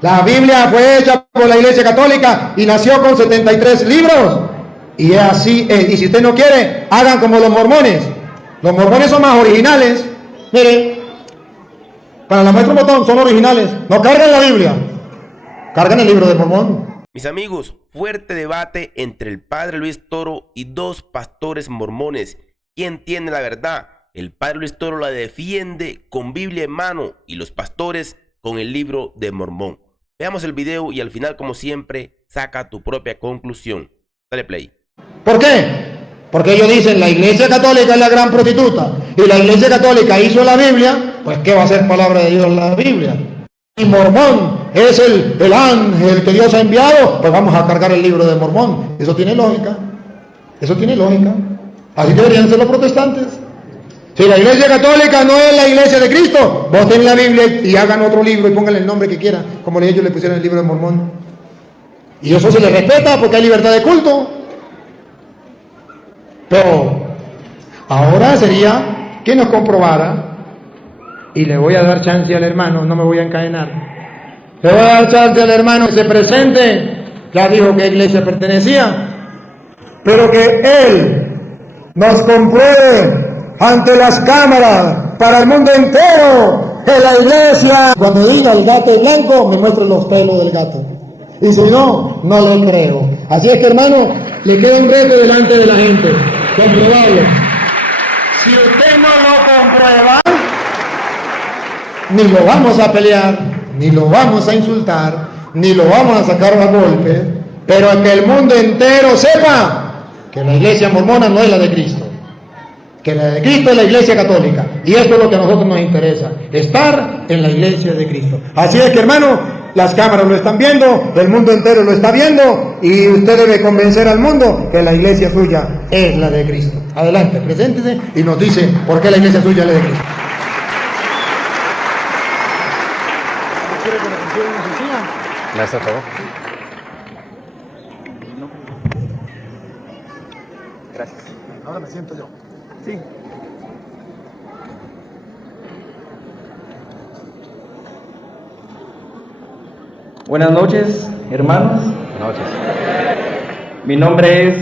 La Biblia fue hecha por la Iglesia Católica y nació con 73 libros. Y es así. Y si usted no quiere, hagan como los mormones. Los mormones son más originales. Mire, para la maestra Botón son originales. No cargan la Biblia, cargan el libro de Mormón. Mis amigos, fuerte debate entre el padre Luis Toro y dos pastores mormones. ¿Quién tiene la verdad? El padre Luis Toro la defiende con Biblia en mano y los pastores con el libro de Mormón. Veamos el video y al final, como siempre, saca tu propia conclusión. Dale play. ¿Por qué? Porque ellos dicen la Iglesia Católica es la gran prostituta y la Iglesia Católica hizo la Biblia, pues ¿qué va a ser palabra de Dios la Biblia? Y Mormón es el ángel que Dios ha enviado, pues vamos a cargar el libro de Mormón. Eso tiene lógica. Eso tiene lógica. Así deberían ser los protestantes. Si la Iglesia Católica no es la Iglesia de Cristo, voten la Biblia y hagan otro libro y pónganle el nombre que quieran, como ellos le pusieron el libro de Mormón. Y eso se les respeta porque hay libertad de culto. Pero ahora sería que nos comprobara, y le voy a dar chance al hermano, no me voy a encadenar, le voy a dar chance al hermano que se presente, ya dijo que iglesia pertenecía, pero que él nos compruebe ante las cámaras para el mundo entero que la iglesia, cuando diga el gato es blanco, me muestre los pelos del gato, y si no, no le creo. Así es que, hermano, le queda un reto delante de la gente, comprobarlo. Si usted no lo comprueba, ni lo vamos a pelear, ni lo vamos a insultar, ni lo vamos a sacar a golpes, pero que el mundo entero sepa que la iglesia mormona no es la de Cristo, que la de Cristo es la iglesia católica, y esto es lo que a nosotros nos interesa, estar en la iglesia de Cristo. Así es que, hermano, las cámaras lo están viendo, el mundo entero lo está viendo, y usted debe convencer al mundo que la iglesia suya es la de Cristo. Adelante, preséntese y nos dice por qué la iglesia suya es la de Cristo. Gracias a todos. Gracias. Ahora me siento yo. Sí. Buenas noches, hermanos. Buenas noches. Mi nombre es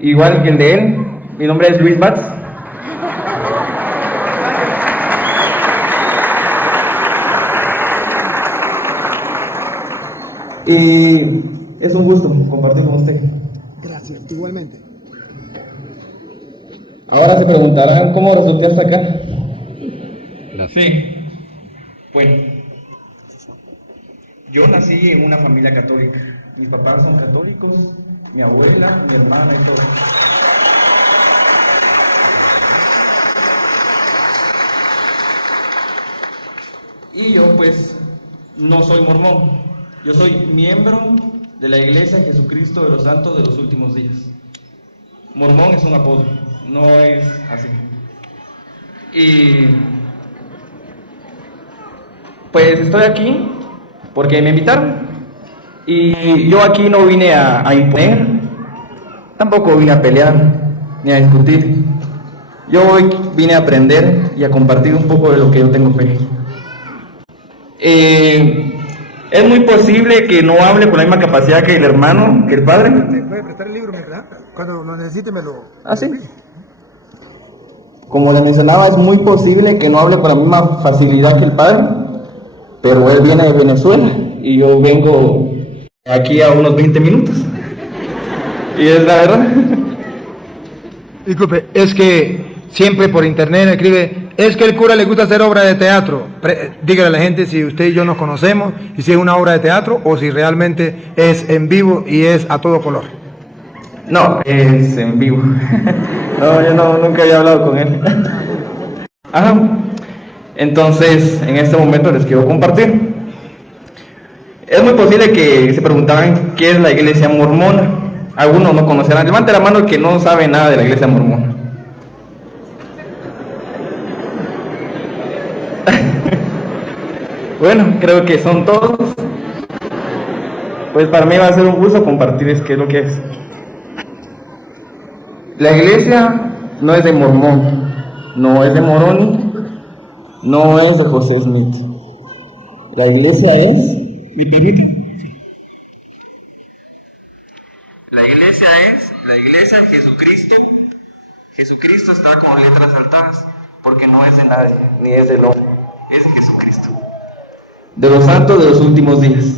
igual que el de él. Mi nombre es Luis Batz. Y es un gusto compartir con usted. Gracias, igualmente. Ahora se preguntarán cómo resulté hasta acá. La fe. Bueno, yo nací en una familia católica. Mis papás son católicos, mi abuela, mi hermana y todo. Y yo pues no soy mormón. Yo soy miembro de la Iglesia de Jesucristo de los Santos de los Últimos Días. Mormón es un apodo, no es así. Y pues estoy aquí porque me invitaron. Y yo aquí no vine a imponer, tampoco vine a pelear ni a discutir. Yo hoy vine a aprender y a compartir un poco de lo que yo tengo fe. Es muy posible que no hable con la misma capacidad que el hermano, que el padre. ¿Me puede prestar el libro, verdad? Cuando lo necesite me lo... ¿Ah, sí? Como le mencionaba, es muy posible que no hable con la misma facilidad que el padre, pero él viene de Venezuela y yo vengo aquí a unos 20 minutos. Y es la verdad. Disculpe, es que siempre por internet escribe, es que el cura le gusta hacer obra de teatro. Dígale a la gente si usted y yo nos conocemos y si es una obra de teatro o si realmente es en vivo y es a todo color. No, es en vivo. No, yo nunca había hablado con él. Ajá. Entonces, en este momento les quiero compartir. Es muy posible que se preguntaran qué es la iglesia mormona. Algunos no conocerán. Levante la mano el que no sabe nada de la iglesia mormona. Bueno, creo que son todos. Pues para mí va a ser un gusto compartirles qué es lo que es. La iglesia no es de Mormón, no es de Moroni, no es de José Smith. La iglesia es... ¿Me permite? La iglesia de Jesucristo. Jesucristo está con letras saltadas, porque no es de nadie, ni es del hombre, es de Jesucristo. De los santos de los últimos días.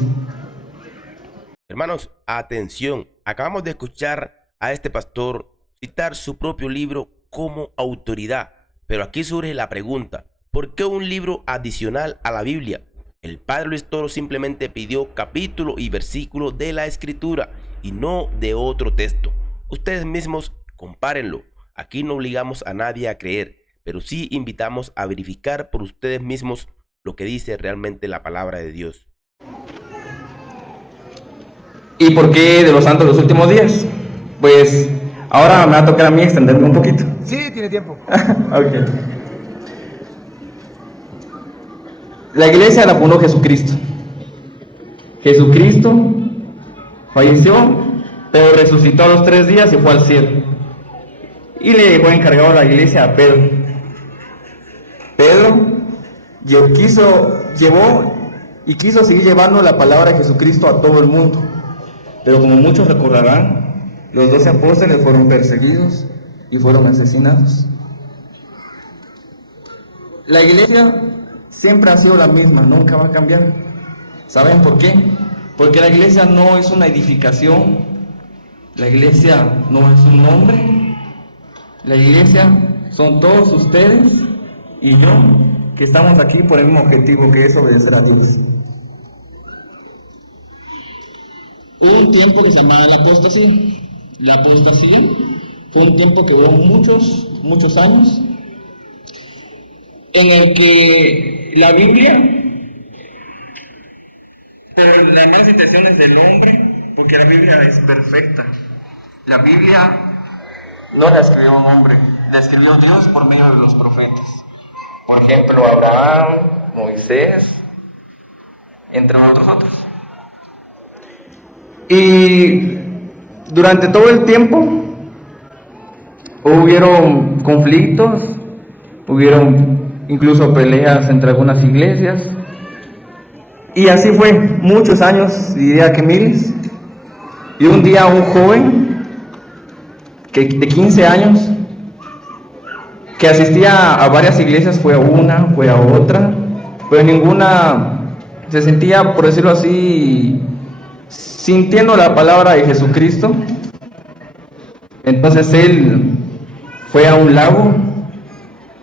Hermanos, atención, acabamos de escuchar a este pastor citar su propio libro como autoridad, pero aquí surge la pregunta, ¿por qué un libro adicional a la Biblia? El padre Luis Toro simplemente pidió capítulo y versículo de la Escritura y no de otro texto. Ustedes mismos compárenlo. Aquí no obligamos a nadie a creer, pero sí invitamos a verificar por ustedes mismos lo que dice realmente la palabra de Dios. ¿Y por qué de los santos de los últimos días? Pues ahora me va a tocar a mí extenderme un poquito. Sí, tiene tiempo. Ok. La iglesia la fundó Jesucristo. Jesucristo falleció, pero resucitó a los 3 días y fue al cielo. Y le dejó encargado la iglesia a Pedro. Pedro quiso seguir llevando la palabra de Jesucristo a todo el mundo. Pero como muchos recordarán, los 12 apóstoles fueron perseguidos y fueron asesinados. La iglesia siempre ha sido la misma, nunca va a cambiar. ¿Saben por qué? Porque la iglesia no es una edificación, la iglesia no es un nombre, la iglesia son todos ustedes y yo, que estamos aquí por el mismo objetivo, que es obedecer a Dios. Hubo un tiempo que se llamaba la apostasía. La apostasía fue un tiempo que duró muchos años, en el que la Biblia, pero las malas intenciones del hombre, porque la Biblia es perfecta. La Biblia no la escribió un hombre, la escribió Dios por medio de los profetas. Por ejemplo, Abraham, Moisés, entre otros. Y durante todo el tiempo hubieron conflictos, hubieron incluso peleas entre algunas iglesias, y así fue muchos años, diría que miles. Y un día un joven de 15 años que asistía a varias iglesias, fue a una, fue a otra, pero ninguna se sentía, por decirlo así, sintiendo la palabra de Jesucristo. Entonces él fue a un lago,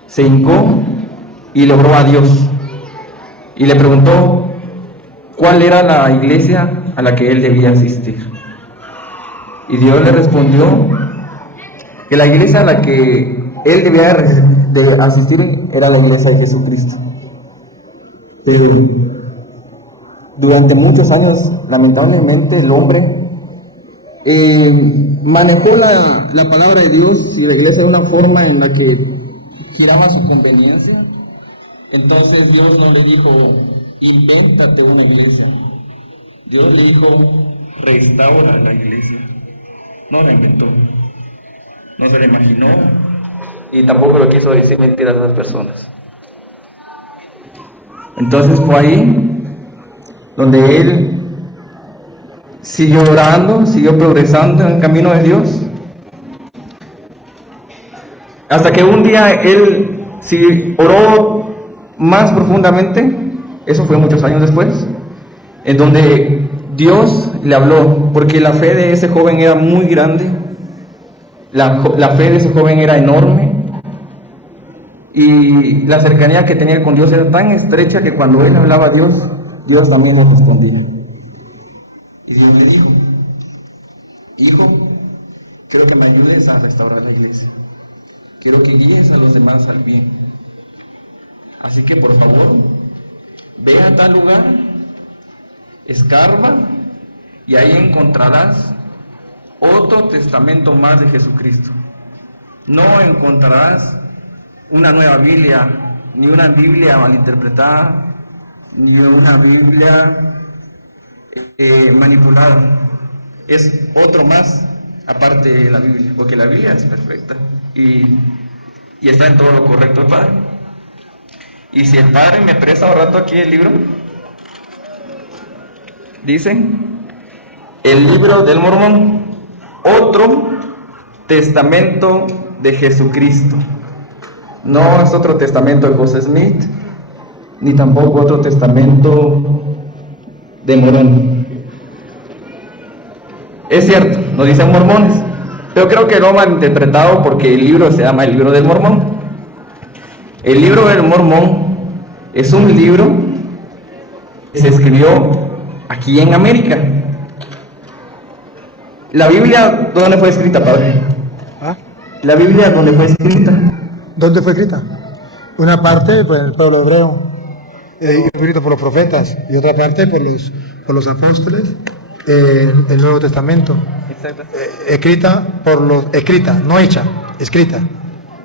se hincó y le oró a Dios y le preguntó cuál era la iglesia a la que él debía asistir. Y Dios le respondió que la iglesia a la que él debía de asistir era la iglesia de Jesucristo. Pero durante muchos años, lamentablemente, el hombre manejó la palabra de Dios y la iglesia de una forma en la que giraba a su conveniencia. Entonces Dios no le dijo, invéntate una iglesia. Dios le dijo, restaura la iglesia. No la inventó, no se la imaginó y tampoco lo quiso decir mentiras a las personas. Entonces fue ahí donde él siguió orando, siguió progresando en el camino de Dios, hasta que un día él oró más profundamente. Eso fue muchos años después, en donde Dios le habló, porque la fe de ese joven era muy grande, la fe de ese joven era enorme, y la cercanía que tenía con Dios era tan estrecha que cuando él hablaba a Dios, Dios también le respondía. Y Dios le dijo, hijo, quiero que me ayudes a restaurar la iglesia, quiero que guíes a los demás al bien, así que por favor, ve a tal lugar, escarba, y ahí encontrarás otro testamento más de Jesucristo. No encontrarás una nueva Biblia, ni una Biblia malinterpretada, ni una Biblia manipulada. Es otro más aparte de la Biblia, porque la Biblia es perfecta y está en todo lo correcto el Padre. Y si el Padre me presta un rato aquí el libro, dice: el libro del Mormón, otro testamento de Jesucristo. No es otro testamento de José Smith, ni tampoco otro testamento de Morón. Es cierto, nos dicen mormones, pero creo que lo han malinterpretado porque el libro se llama el libro del Mormón. El libro del Mormón es un libro que se escribió aquí en América. La Biblia, ¿dónde fue escrita, padre? ¿Ah? La Biblia, ¿dónde fue escrita? ¿Dónde fue escrita? Una parte por el pueblo hebreo, escrito por los profetas, y otra parte por los apóstoles, el Nuevo Testamento. Exacto. Escrita, no hecha, escrita.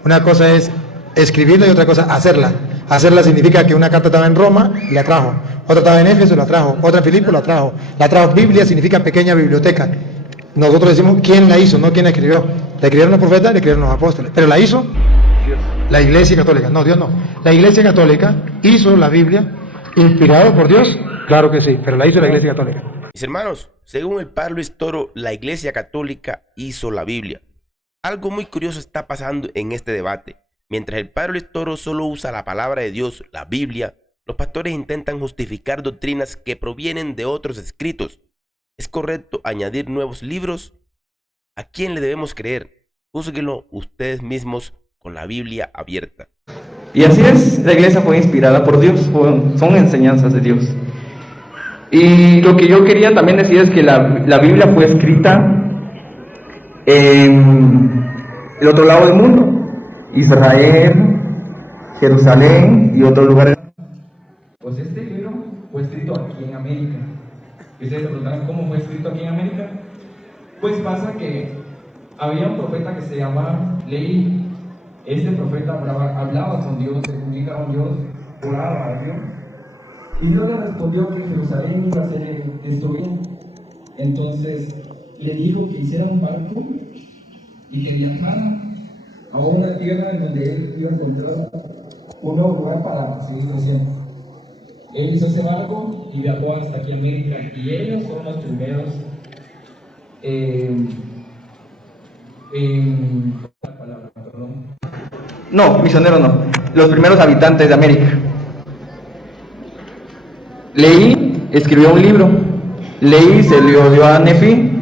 Una cosa es escribirla y otra cosa hacerla. Hacerla significa que una carta estaba en Roma y la trajo, otra estaba en Éfeso y la trajo, otra en Filipo la trajo. La trajo. Biblia significa pequeña biblioteca. Nosotros decimos quién la hizo, no quién la escribió. La escribieron los profetas, la escribieron los apóstoles, pero la hizo Dios. la Iglesia Católica. No, Dios no. La Iglesia Católica hizo la Biblia inspirado por Dios, claro que sí, pero la hizo la Iglesia Católica. Mis hermanos, según el padre Luis Toro, la Iglesia Católica hizo la Biblia. Algo muy curioso está pasando en este debate. Mientras el padre Luis Toro solo usa la palabra de Dios, la Biblia, los pastores intentan justificar doctrinas que provienen de otros escritos. ¿Es correcto añadir nuevos libros? ¿A quién le debemos creer? Júzguenlo ustedes mismos con la Biblia abierta. Y así es, la iglesia fue inspirada por Dios, son enseñanzas de Dios. Y lo que yo quería también decir es que la Biblia fue escrita en el otro lado del mundo, Israel, Jerusalén y otros lugares. Pues este libro fue escrito aquí en América. Y ustedes se preguntarán cómo fue escrito aquí en América. Pues pasa que había un profeta que se llamaba Leí. Este profeta hablaba con Dios, se comunicaba con Dios, oraba a Dios. Y Dios le respondió que Jerusalén iba a ser destruida. Entonces le dijo que hiciera un barco y que viajara a una tierra en donde él iba a encontrar un nuevo lugar para seguir creciendo. Él hizo ese barco y viajó hasta aquí a América. Y ellos fueron los primeros No, misioneros no. Los primeros habitantes de América. Leí escribió un libro. Leí se lo dio a Nefi.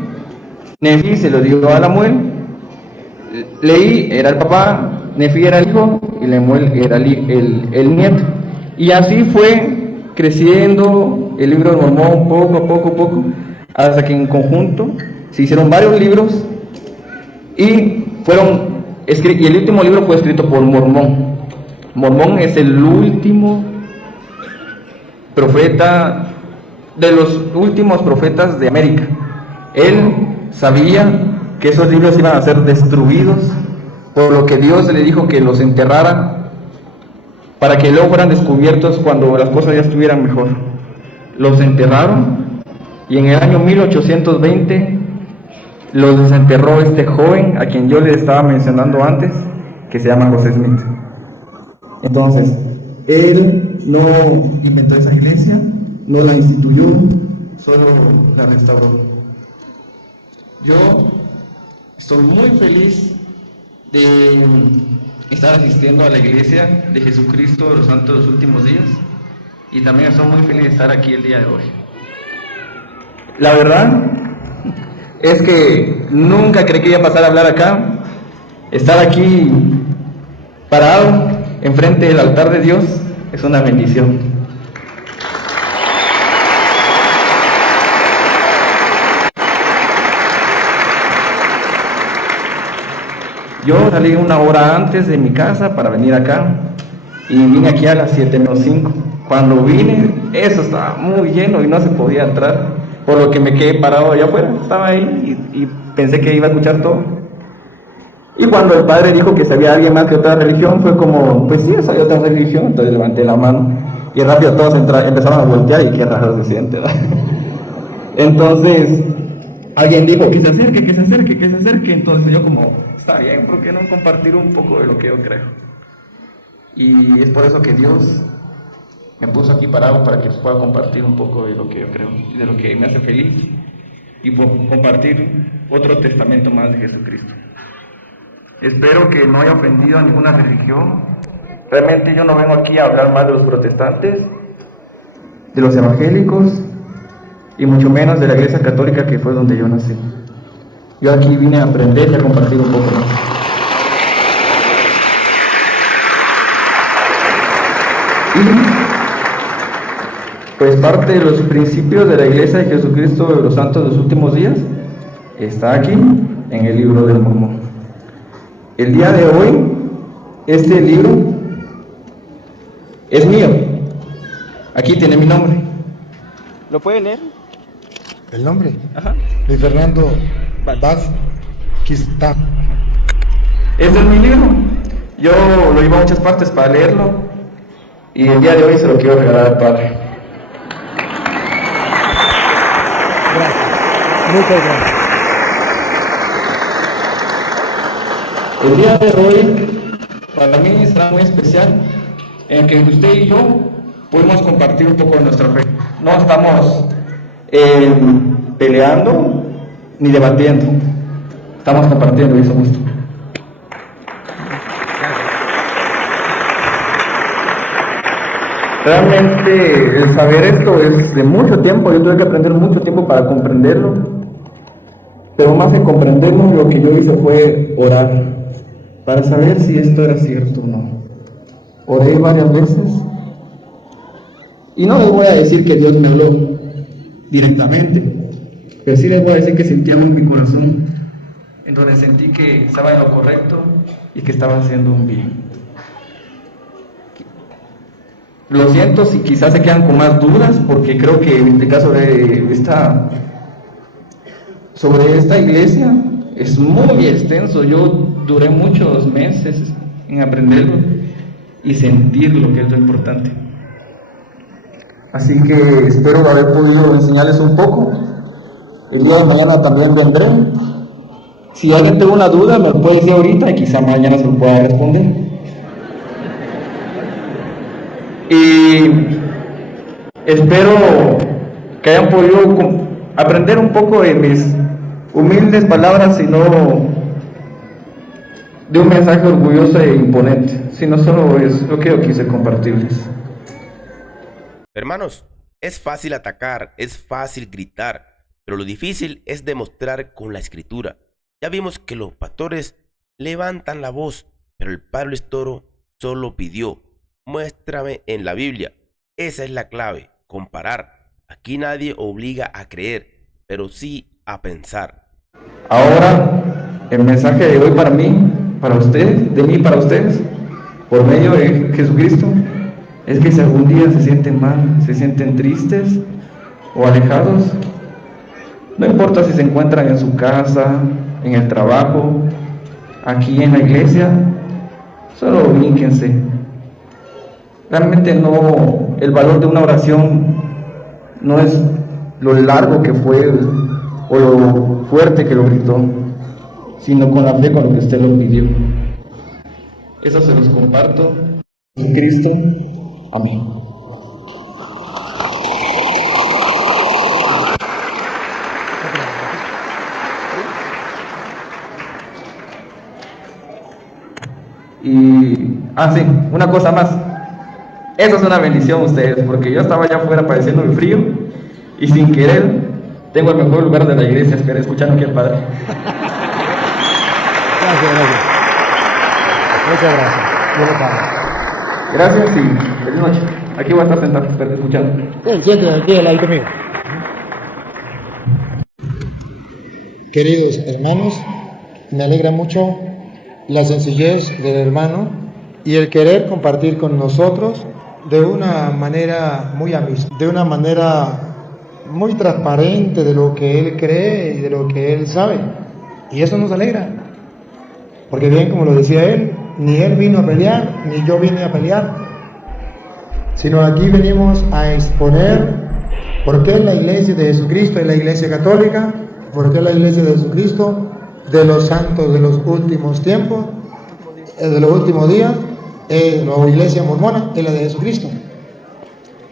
Nefi se lo dio a Lemuel. Leí era el papá, Nefi era el hijo y Lemuel era el nieto. Y así fue creciendo el libro de Mormón poco a poco, hasta que en conjunto se hicieron varios libros y el último libro fue escrito por Mormón. Mormón es el último profeta, de los últimos profetas de América. Él sabía que esos libros iban a ser destruidos, por lo que Dios le dijo que los enterrara para que luego fueran descubiertos cuando las cosas ya estuvieran mejor. Los enterraron y en el año 1820 los desenterró este joven a quien yo les estaba mencionando antes, que se llama José Smith. Entonces, él no inventó esa iglesia, no la instituyó, solo la restauró. Yo estoy muy feliz de estar asistiendo a la iglesia de Jesucristo de los Santos de los Últimos Días, y también estoy muy feliz de estar aquí el día de hoy. La verdad es que nunca creí que iba a pasar a hablar acá. Estar aquí parado enfrente del altar de Dios es una bendición. Yo salí una hora antes de mi casa para venir acá y vine aquí a las 7:05. Cuando vine, eso estaba muy lleno y no se podía entrar, por lo que me quedé parado allá afuera. Estaba ahí y pensé que iba a escuchar todo. Y cuando el padre dijo que sabía alguien más que otra religión, fue como, pues sí, sabía otra religión. Entonces levanté la mano y rápido todos empezaron a voltear y qué raro se siente, ¿verdad? Entonces alguien dijo que se acerque, que se acerque, que se acerque. Entonces yo como, está bien, ¿por qué no compartir un poco de lo que yo creo? Y es por eso que Dios me puso aquí parado para que les pueda compartir un poco de lo que yo creo y de lo que me hace feliz y por compartir otro testamento más de Jesucristo. Espero que no haya ofendido a ninguna religión. Realmente yo no vengo aquí a hablar más de los protestantes, de los evangélicos y mucho menos de la Iglesia Católica, que fue donde yo nací. Yo aquí vine a aprender y a compartir un poco más. Y pues parte de los principios de la Iglesia de Jesucristo de los Santos de los Últimos Días está aquí en el libro del Mormón. El día de hoy, este libro es mío. Aquí tiene mi nombre. ¿Lo puede leer? ¿El nombre? Ajá. Luis Fernando Vázquez. Este es mi libro. Yo lo llevo a muchas partes para leerlo y el día de hoy se lo quiero regalar al Padre. Gracias. Muchas gracias. El día de hoy para mí será muy especial en que usted y yo podemos compartir un poco de nuestra fe. No estamos peleando ni debatiendo, estamos compartiendo y eso gusto. Realmente el saber esto es de mucho tiempo, yo tuve que aprender mucho tiempo para comprenderlo, pero más que comprenderlo, lo que yo hice fue orar para saber si esto era cierto o no. Oré varias veces y no les voy a decir que Dios me habló directamente, pero sí les voy a decir que sentí algo en mi corazón, en donde sentí que estaba en lo correcto y que estaba haciendo un bien. Lo siento si quizás se quedan con más dudas, porque creo que explicar sobre esta iglesia es muy extenso. Yo duré muchos meses en aprenderlo y sentir lo que es lo importante. Así que espero haber podido enseñarles un poco. El día de mañana también vendré. Si alguien tiene una duda, me lo puede decir ahorita y quizá mañana se lo pueda responder. Y espero que hayan podido aprender un poco de mis humildes palabras, y no de un mensaje orgulloso e imponente, sino solo es lo que yo quise compartirles. Hermanos, es fácil atacar, es fácil gritar, pero lo difícil es demostrar con la escritura. Ya vimos que los pastores levantan la voz, pero el padre Luis Toro solo pidió: muéstrame en la Biblia. Esa es la clave, comparar. Aquí nadie obliga a creer, pero sí a pensar. Ahora, el mensaje de hoy para mí, para ustedes, de mí para ustedes, por medio de Jesucristo, es que si algún día se sienten mal, se sienten tristes o alejados, no importa si se encuentran en su casa, en el trabajo, aquí en la iglesia, solo ubíquense. Realmente no, el valor de una oración no es lo largo que fue o lo fuerte que lo gritó, sino con la fe con lo que usted lo pidió. Eso se los comparto en Cristo. Amén. Y, sí, una cosa más. Eso es una bendición ustedes, porque yo estaba allá afuera padeciendo el frío y sin querer tengo el mejor lugar de la iglesia, escuchando aquí al Padre. Gracias. Muchas gracias. Dios lo pague. Gracias y feliz noche. Aquí voy a estar sentado, escuchando. Siéntate aquí al lado mío. Queridos hermanos, me alegra mucho la sencillez del hermano y el querer compartir con nosotros de una manera muy amistosa, de una manera muy transparente de lo que él cree y de lo que él sabe. Y eso nos alegra, porque bien, como lo decía él, ni él vino a pelear, ni yo vine a pelear, sino aquí venimos a exponer por qué la iglesia de Jesucristo es la iglesia católica, por qué la iglesia de Jesucristo de los santos de los últimos tiempos, de los últimos días, la iglesia mormona es la de Jesucristo.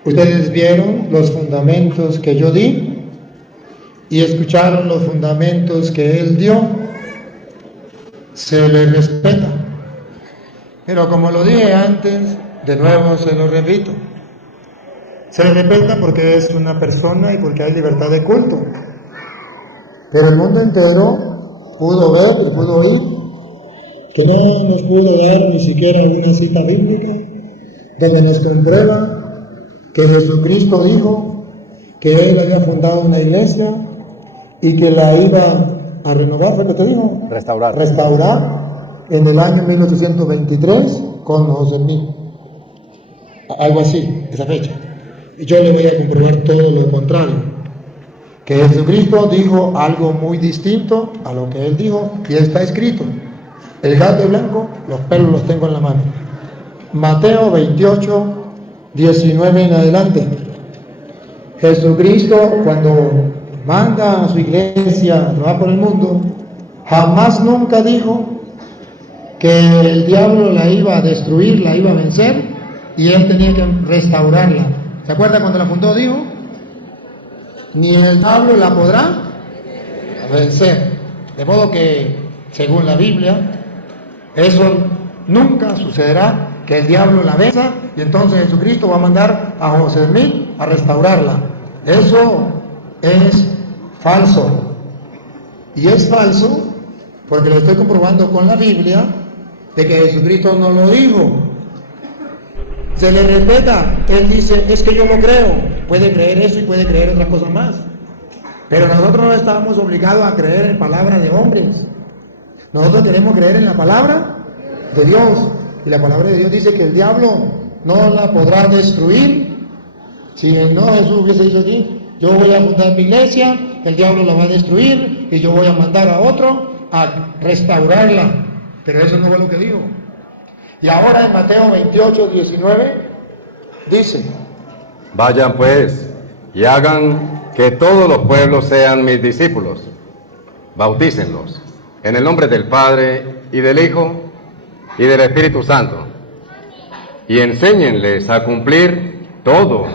Ustedes vieron los fundamentos que yo di y escucharon los fundamentos que él dio. Se le respeta. Pero como lo dije antes, de nuevo se lo repito. Se le respeta porque es una persona y porque hay libertad de culto. Pero el mundo entero pudo ver y pudo oír que no nos pudo dar ni siquiera una cita bíblica donde nos comprueba que Jesucristo dijo que Él había fundado una iglesia y que la iba a renovar, ¿fue lo que te dijo? Restaurar en el año 1823 con José Smith. Algo así, esa fecha. Y yo le voy a comprobar todo lo contrario. Que Jesucristo dijo algo muy distinto a lo que Él dijo y está escrito. El gato blanco, los pelos los tengo en la mano. Mateo 28, 19 en adelante. Jesucristo, cuando manda a su iglesia a trabajar por el mundo, jamás nunca dijo que el diablo la iba a destruir, la iba a vencer y él tenía que restaurarla. ¿Se acuerdan cuando la fundó? Dijo, ni el diablo la podrá vencer. De modo que, según la Biblia, eso nunca sucederá, que el diablo la venza y entonces Jesucristo va a mandar a José Smith a restaurarla. Eso es falso. Y es falso porque lo estoy comprobando con la Biblia de que Jesucristo no lo dijo. Se le respeta. Él dice, es que yo lo creo. Puede creer eso y puede creer otras cosas más. Pero nosotros no estamos obligados a creer en palabra de hombres. Nosotros queremos creer en la palabra de Dios. Y la palabra de Dios dice que el diablo no la podrá destruir. Si no Jesús hubiese dicho aquí, yo voy a fundar mi iglesia, el diablo la va a destruir y yo voy a mandar a otro a restaurarla. Pero eso no fue lo que dijo. Y ahora en Mateo 28, 19 dice: Vayan pues y hagan que todos los pueblos sean mis discípulos. Bautícenlos en el nombre del Padre y del Hijo y del Espíritu Santo. Y enséñenles a cumplir todo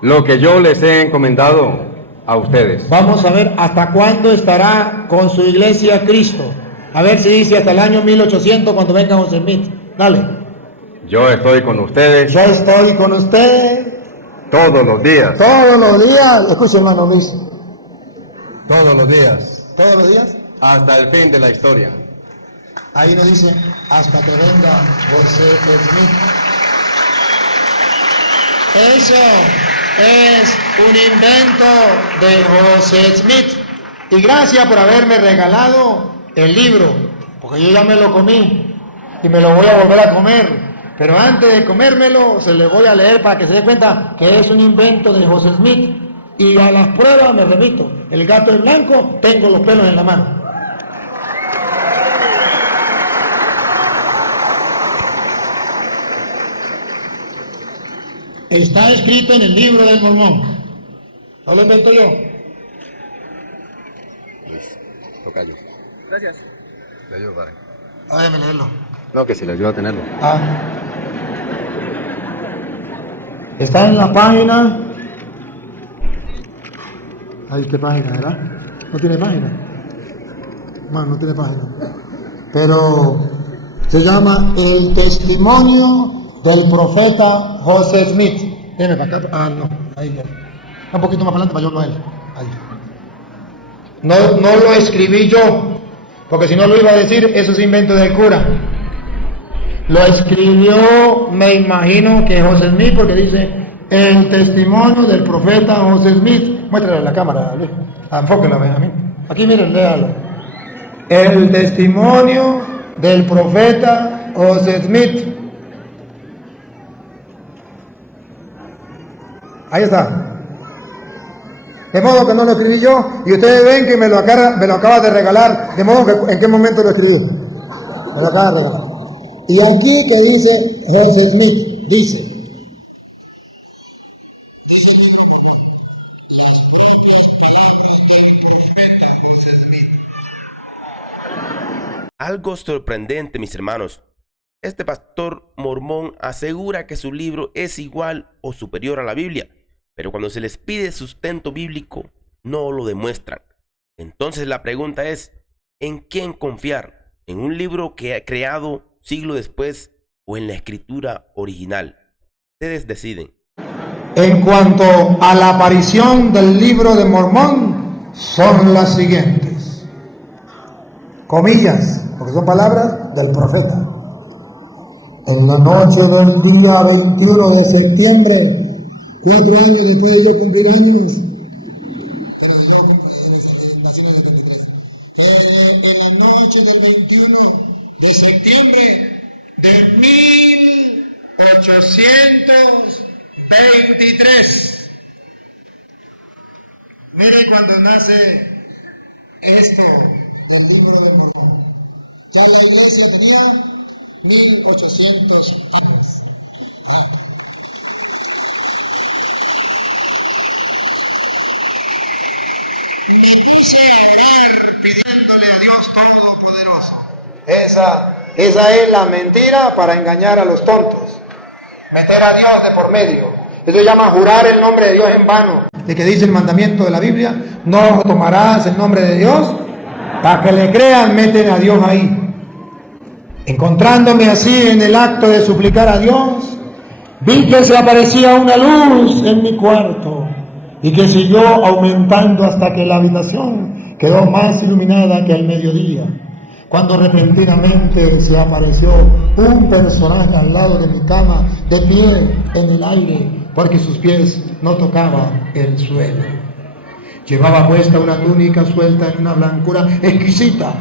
lo que yo les he encomendado a ustedes. Vamos a ver hasta cuándo estará con su iglesia Cristo. A ver si dice hasta el año 1800 cuando venga José Smith. Dale. Yo estoy con ustedes Yo estoy con ustedes todos los días. todos los días. Escucha, hermano Luis. Todos los días. Todos los días. Hasta el fin de la historia. Ahí nos dice hasta que venga José Smith. Eso es un invento de José Smith. Y gracias por haberme regalado el libro, porque yo ya me lo comí y me lo voy a volver a comer. Pero antes de comérmelo, se le voy a leer para que se dé cuenta que es un invento de José Smith. Y a las pruebas me remito. El gato es blanco, tengo los pelos en la mano. Está escrito en el libro del Mormón. ¿No lo invento yo? Tocayo. Gracias. Le ayudo, padre. Déjame leerlo. No, que si le ayuda a tenerlo. Está en la página. Ay, ¿qué página era? No tiene página. No tiene página. Pero se llama El Testimonio del Profeta José Smith. Déjame para acá. No. Ahí ya. Un poquito más para adelante para yo leerlo. Ahí. No lo escribí yo, porque si no lo iba a decir, eso es invento del cura. Lo escribió, me imagino que José Smith, porque dice el testimonio del profeta José Smith. Muéstrale a la cámara, Luis. Enfóquela, Benjamín. Aquí miren, léalo. El testimonio del profeta José Smith. Ahí está. De modo que no lo escribí yo, y ustedes ven que me lo acaba de regalar. De modo que, ¿en qué momento lo escribí? Me lo acaba de regalar. Y aquí que dice José Smith, dice: Algo sorprendente, mis hermanos. Este pastor mormón asegura que su libro es igual o superior a la Biblia, pero cuando se les pide sustento bíblico, no lo demuestran. Entonces la pregunta es, ¿en quién confiar? ¿En un libro que ha creado siglo después o en la escritura original? Ustedes deciden. En cuanto a la aparición del libro de Mormón, son las siguientes. Comillas, porque son palabras del profeta. En la noche del día 21 de septiembre, 4 años después de yo cumplir años, en la noche del 21 de septiembre de 1823. Mire cuando nace esto del libro de Mormón. Ya la iglesia tenía 1810. Me puse a orar pidiéndole a Dios Todopoderoso. Esa es la mentira para engañar a los tontos. Meter a Dios de por medio. Eso se llama jurar el nombre de Dios en vano. De que dice el mandamiento de la Biblia, no tomarás el nombre de Dios. Para que le crean, meten a Dios ahí. Encontrándome así en el acto de suplicar a Dios, vi que se aparecía una luz en mi cuarto y que siguió aumentando hasta que la habitación quedó más iluminada que al mediodía, cuando repentinamente se apareció un personaje al lado de mi cama, de pie en el aire, porque sus pies no tocaban el suelo. Llevaba puesta una túnica suelta en una blancura exquisita.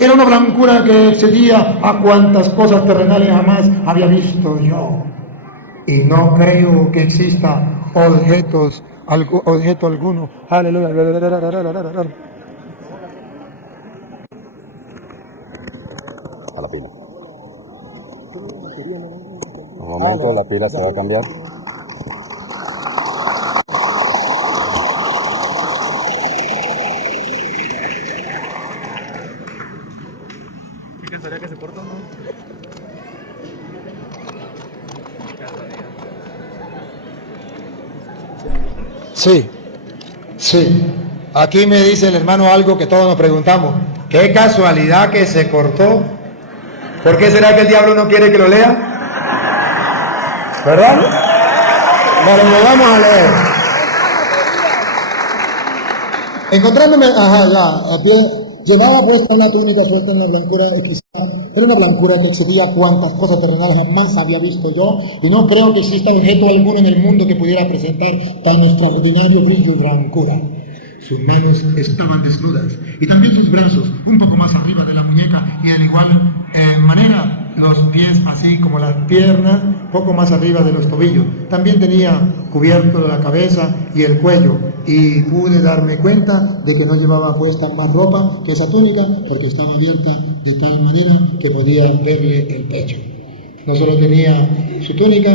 Era una blancura que excedía a cuantas cosas terrenales jamás había visto yo. Y no creo que exista objeto alguno. Aleluya. A la pila. Un momento, la pila se va a cambiar. ¿Qué sería que se corta, no? Sí. Aquí me dice el hermano algo que todos nos preguntamos. ¿Qué casualidad que se cortó? ¿Por qué será que el diablo no quiere que lo lea? ¿Verdad? Bueno, lo vamos a leer. Encontrándome, a pie, llevaba puesta una túnica suelta en la blancura exquisita. Era una blancura que excedía cuantas cosas terrenales jamás había visto yo, y no creo que exista objeto alguno en el mundo que pudiera presentar tan extraordinario brillo y blancura. Sus manos estaban desnudas y también sus brazos un poco más arriba de la muñeca, y de igual manera los pies así como las piernas poco más arriba de los tobillos. También tenía cubierto la cabeza y el cuello, y pude darme cuenta de que no llevaba puesta más ropa que esa túnica, porque estaba abierta de tal manera que podía verle el pecho. No solo tenía su túnica,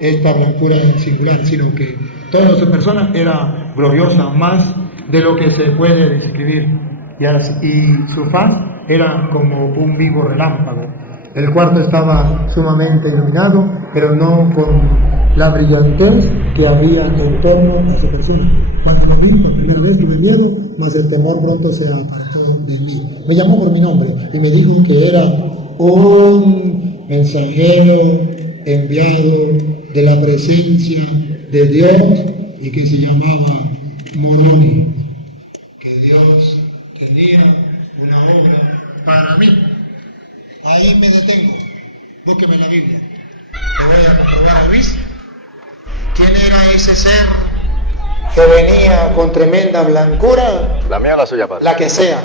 esta blancura singular, sino que toda su persona era gloriosa, más de lo que se puede describir, y su faz era como un vivo relámpago. El cuarto estaba sumamente iluminado, pero no con la brillantez que había en torno a su persona. Cuando lo vi por primera vez tuve miedo, mas el temor pronto se apartó de mí. Me llamó por mi nombre y me dijo que era un mensajero enviado de la presencia de Dios y que se llamaba Moroni, que Dios tenía una obra para mí. Ahí me detengo, búsqueme en la Biblia. Le voy a comprobar a Luis quién era ese ser que venía con tremenda blancura. ¿La mía o la suya, padre? La que sea.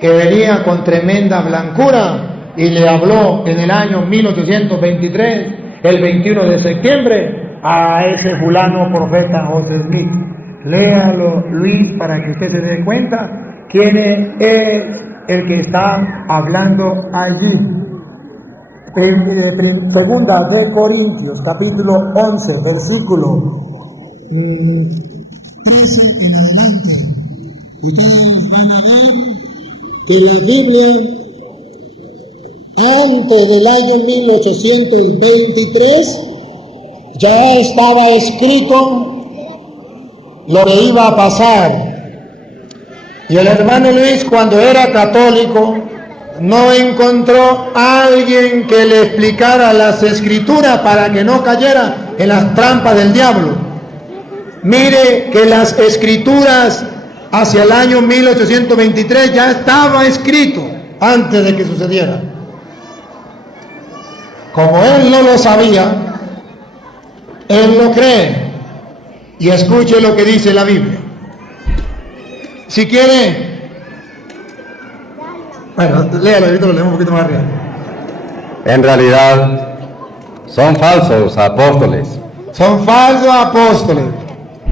Que venía con tremenda blancura y le habló en el año 1823, el 21 de septiembre, a ese fulano profeta José Smith. Léalo, Luis, para que usted se dé cuenta quién es el que está hablando allí. Segunda de Corintios, capítulo 11, versículo 13 en adelante. Ustedes van a ver que la Biblia antes del año 1823 ya estaba escrito lo que iba a pasar. Y el hermano Luis, cuando era católico, no encontró a alguien que le explicara las escrituras para que no cayera en las trampas del diablo. Mire que las escrituras hacia el año 1823 ya estaba escrito antes de que sucediera. Como él no lo sabía, él lo cree. Y escuche lo que dice la Biblia. Si quiere, bueno, léalo, ahorita lo leemos un poquito más arriba. En realidad, son falsos apóstoles, Son falsos apóstoles,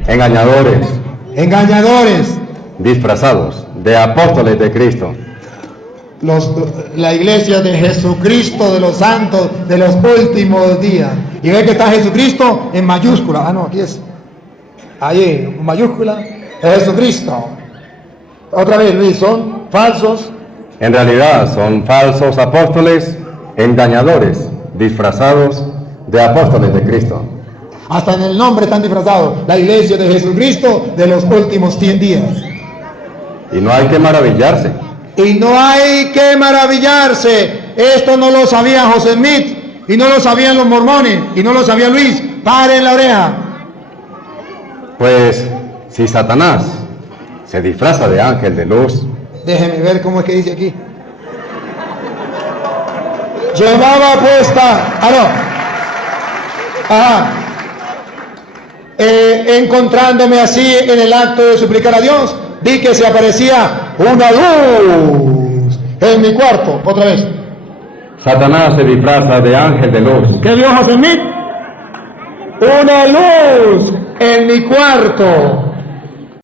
engañadores, disfrazados de apóstoles de Cristo. la iglesia de Jesucristo de los santos de los últimos días. Y ve que está Jesucristo en mayúscula. Ah, no, aquí es. Ahí, en mayúscula, es Jesucristo. Otra vez, Luis, son falsos. En realidad, son falsos apóstoles, engañadores, disfrazados de apóstoles de Cristo. Hasta en el nombre están disfrazados. La iglesia de Jesucristo de los últimos 100 días. Y no hay que maravillarse. Y no hay que maravillarse. Esto no lo sabía José Smith. Y no lo sabían los mormones. Y no lo sabía Luis. Paren la oreja. Pues, si Satanás se disfraza de ángel de luz, Déjeme ver cómo es que dice aquí. Llevaba puesta. Encontrándome así en el acto de suplicar a Dios, vi que se aparecía una luz en mi cuarto. Otra vez. Satanás se disfraza de ángel de luz. ¿Qué vio José Smith? Una luz en mi cuarto.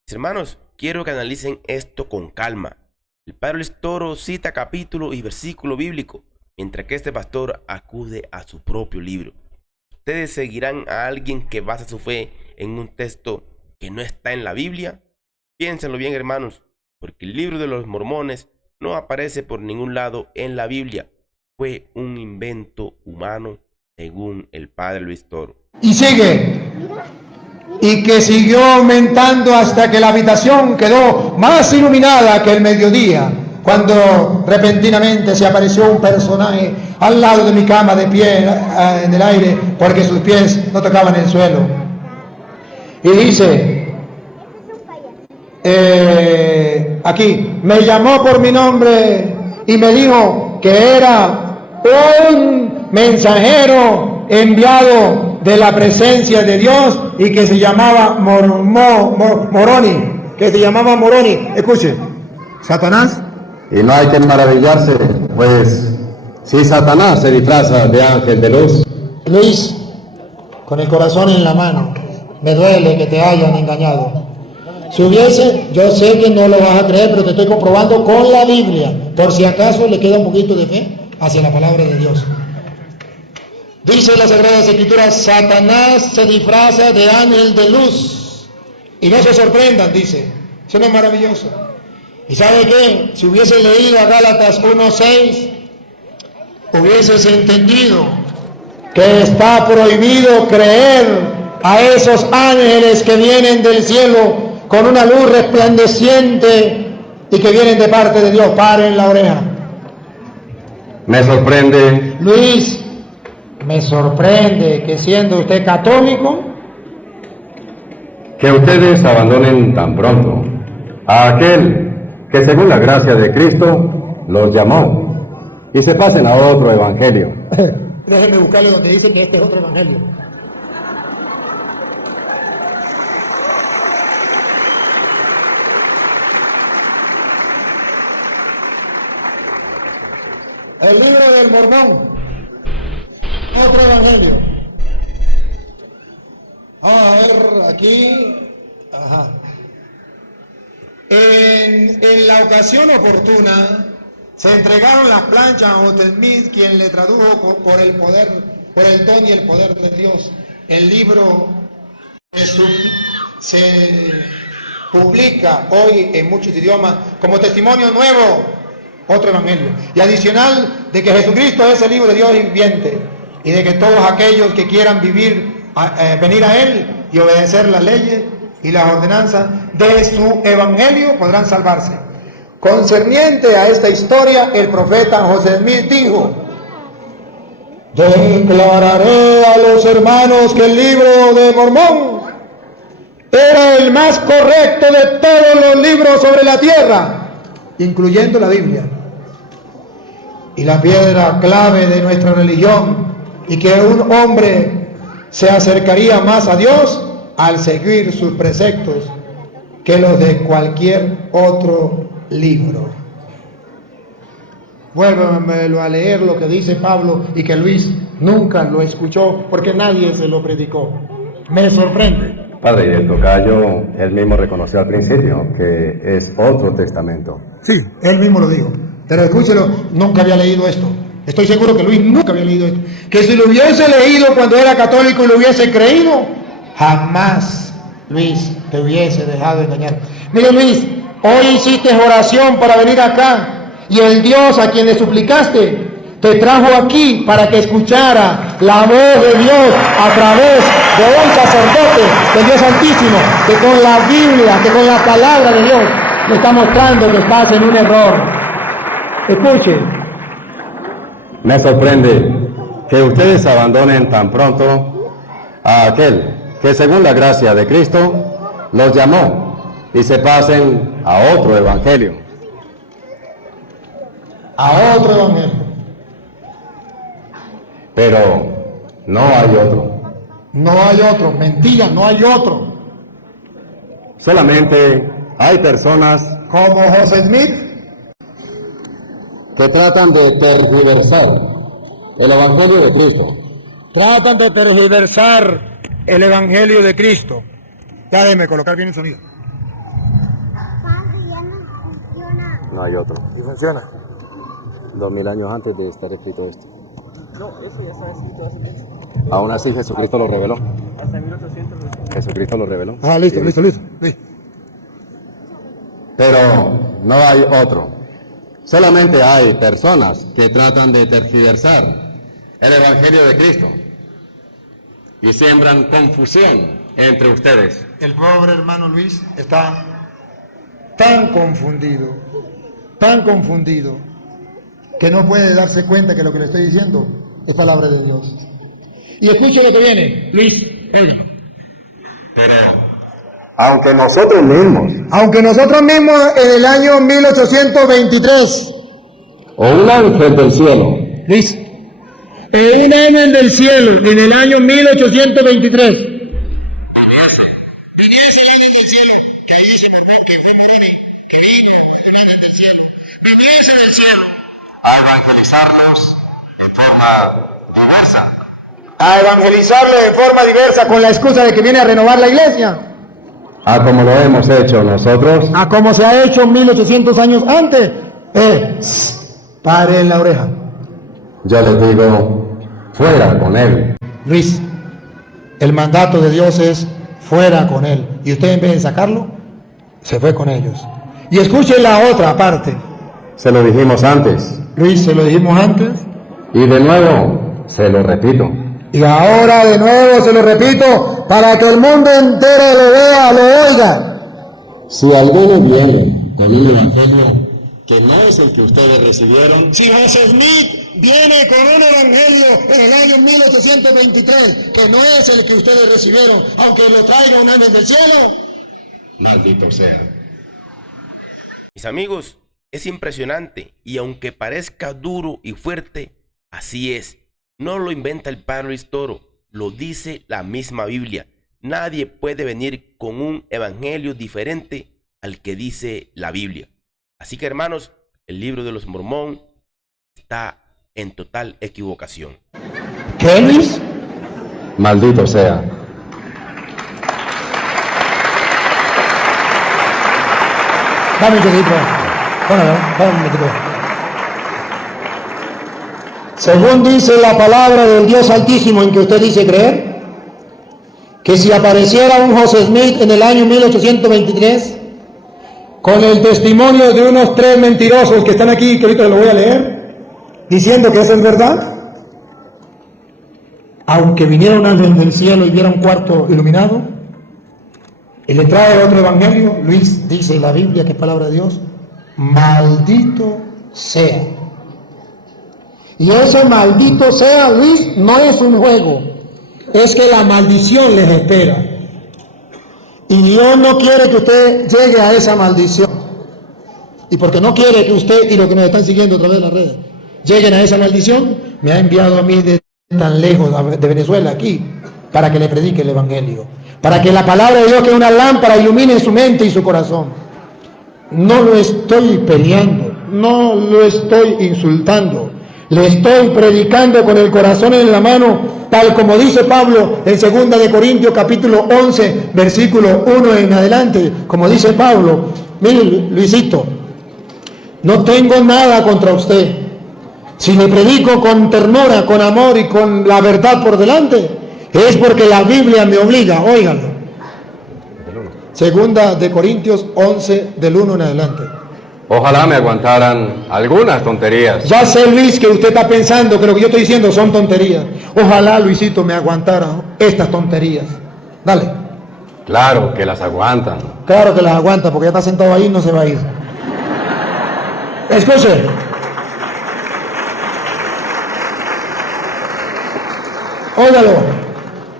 Mis hermanos, quiero que analicen esto con calma. El padre Luis Toro cita capítulo y versículo bíblico, mientras que este pastor acude a su propio libro. ¿Ustedes seguirán a alguien que basa su fe en un texto que no está en la Biblia? Piénsenlo bien, hermanos, porque el libro de los mormones no aparece por ningún lado en la Biblia. Fue un invento humano, según el padre Luis Toro. Y sigue. Y que siguió aumentando hasta que la habitación quedó más iluminada que el mediodía, cuando repentinamente se apareció un personaje al lado de mi cama de pie en el aire, porque sus pies no tocaban el suelo. Y dice, aquí, me llamó por mi nombre y me dijo que era un mensajero enviado de la presencia de Dios y que se llamaba Moroni, escuche, Satanás. Y no hay que maravillarse, pues, si Satanás se disfraza de ángel de luz. Luis, con el corazón en la mano, me duele que te hayan engañado. Si hubiese, yo sé que no lo vas a creer, pero te estoy comprobando con la Biblia, por si acaso le queda un poquito de fe hacia la palabra de Dios. Dice la Sagrada Escritura, Satanás se disfraza de ángel de luz. Y no se sorprendan, dice. Eso no es maravilloso. ¿Y sabe qué? Si hubiese leído a Gálatas 1:6, hubieses entendido que está prohibido creer a esos ángeles que vienen del cielo con una luz resplandeciente y que vienen de parte de Dios. Paren la oreja. Me sorprende, Luis, me sorprende que siendo usted católico, que ustedes abandonen tan pronto a aquel que según la gracia de Cristo los llamó y se pasen a otro evangelio. déjeme buscarle donde dice que este es otro evangelio. El libro del Mormón, otro evangelio. Vamos a ver aquí. Ajá. En la ocasión oportuna se entregaron las planchas a José Smith, quien le tradujo por el don y el poder de Dios. El libro se publica hoy en muchos idiomas como testimonio nuevo otro evangelio. Y adicional de que Jesucristo es el Hijo de Dios viviente y de que todos aquellos que quieran venir a Él y obedecer las leyes y las ordenanzas de su evangelio podrán salvarse. Concerniente a esta historia, el profeta José Smith dijo: declararé a los hermanos que el libro de Mormón era el más correcto de todos los libros sobre la tierra, incluyendo la Biblia, y la piedra clave de nuestra religión, y que un hombre se acercaría más a Dios al seguir sus preceptos que los de cualquier otro libro. Vuélvemelo a leer lo que dice Pablo y que Luis nunca lo escuchó porque nadie se lo predicó. Me sorprende. Padre, y el tocayo, él mismo reconoció al principio que es otro testamento. Sí, él mismo lo dijo. Pero escúchelo, nunca había leído esto. Estoy seguro que Luis nunca había leído esto. Que si lo hubiese leído cuando era católico y lo hubiese creído, jamás Luis te hubiese dejado engañar. Mire Luis, hoy hiciste oración para venir acá y el Dios a quien le suplicaste te trajo aquí para que escuchara la voz de Dios a través de un sacerdote del Dios Santísimo, que con la Biblia, que con la palabra de Dios le está mostrando que estás en un error. Escuche. Me sorprende que ustedes abandonen tan pronto a aquel que según la gracia de Cristo los llamó y se pasen a otro evangelio. A otro evangelio. Pero no hay otro. No hay otro, mentira, no hay otro. Solamente hay personas Como José Smith, que tratan de tergiversar el evangelio de Cristo. tratan de tergiversar el evangelio de Cristo. Ya déjeme colocar bien el sonido. Padre, ya no funciona. No hay otro. ¿Y funciona? 2000 años antes de estar escrito esto. No, eso ya estaba escrito hace mucho. Aún así Jesucristo lo reveló. Hasta 1800. Jesucristo lo reveló. Ah, listo, Sí. listo. Sí. Pero no hay otro. Solamente hay personas que tratan de tergiversar el evangelio de Cristo y siembran confusión entre ustedes. El pobre hermano Luis está tan confundido, que no puede darse cuenta que lo que le estoy diciendo es palabra de Dios. Y escuche lo que viene, Luis, óigalo. Pero aunque nosotros mismos Aunque nosotros mismos en el año 1823, o un ángel del cielo Luis, en un año del cielo, en el año 1823, viniese el ángel del cielo, que ahí se me que fue Morini, que vino el ángel del cielo, viniese del cielo a evangelizarnos de forma diversa. a evangelizarlo de forma diversa con la excusa de que viene a renovar la iglesia, A como lo hemos hecho nosotros, a como se ha hecho 1800 años antes. Pare la oreja. yo les digo, fuera con él. Luis, el mandato de Dios es fuera con él. Y usted en vez de sacarlo, se fue con ellos. Y escuchen la otra parte. Se lo dijimos antes Luis, se lo dijimos antes. y de nuevo se lo repito. Y ahora de nuevo se lo repito para que el mundo entero lo vea, lo oiga. Si alguno viene con un evangelio que no es el que ustedes recibieron, Si José Smith viene con un evangelio en el año 1823, que no es el que ustedes recibieron, aunque lo traiga un ángel del cielo, maldito sea. Mis amigos, es impresionante y aunque parezca duro y fuerte, así es. No lo inventa el padre Luis Toro, lo dice la misma Biblia. Nadie puede venir con un evangelio diferente al que dice la Biblia. Así que hermanos, el libro de los Mormón está en total equivocación. ¿qué, Luis? Maldito sea. Dame un poquito. Dame un poquito. Según dice la palabra del Dios Altísimo en que usted dice creer, que si apareciera un José Smith en el año 1823, con el testimonio de unos 3 mentirosos que están aquí, que ahorita lo voy a leer, diciendo que eso es verdad, aunque viniera un ángel del cielo y viera un cuarto iluminado, y le trae otro evangelio, Luis dice en la Biblia, que es palabra de Dios, maldito sea. Y ese maldito sea, Luis, no es un juego, es que la maldición les espera. Y Dios no quiere que usted llegue a esa maldición. Y porque no quiere que usted y los que nos están siguiendo a través de las redes lleguen a esa maldición, me ha enviado a mí de tan lejos de Venezuela aquí para que le predique el evangelio, para que la palabra de Dios, que es una lámpara, ilumine su mente y su corazón. No lo estoy peleando, no lo estoy insultando, le estoy predicando con el corazón en la mano, tal como dice Pablo en 2 de Corintios capítulo 11 versículo 1 en adelante, como dice Pablo. Mire, Luisito, no tengo nada contra usted. Si le predico con ternura, con amor y con la verdad por delante, es porque la Biblia me obliga, óiganlo. 2 de Corintios 11 del 1 en adelante. Ojalá me aguantaran algunas tonterías. Ya sé, Luis, que usted está pensando que lo que yo estoy diciendo son tonterías. Ojalá, Luisito, me aguantara estas tonterías. Dale. Claro que las aguantan. Claro que las aguanta, porque ya está sentado ahí y no se va a ir. Escuche. Óigalo.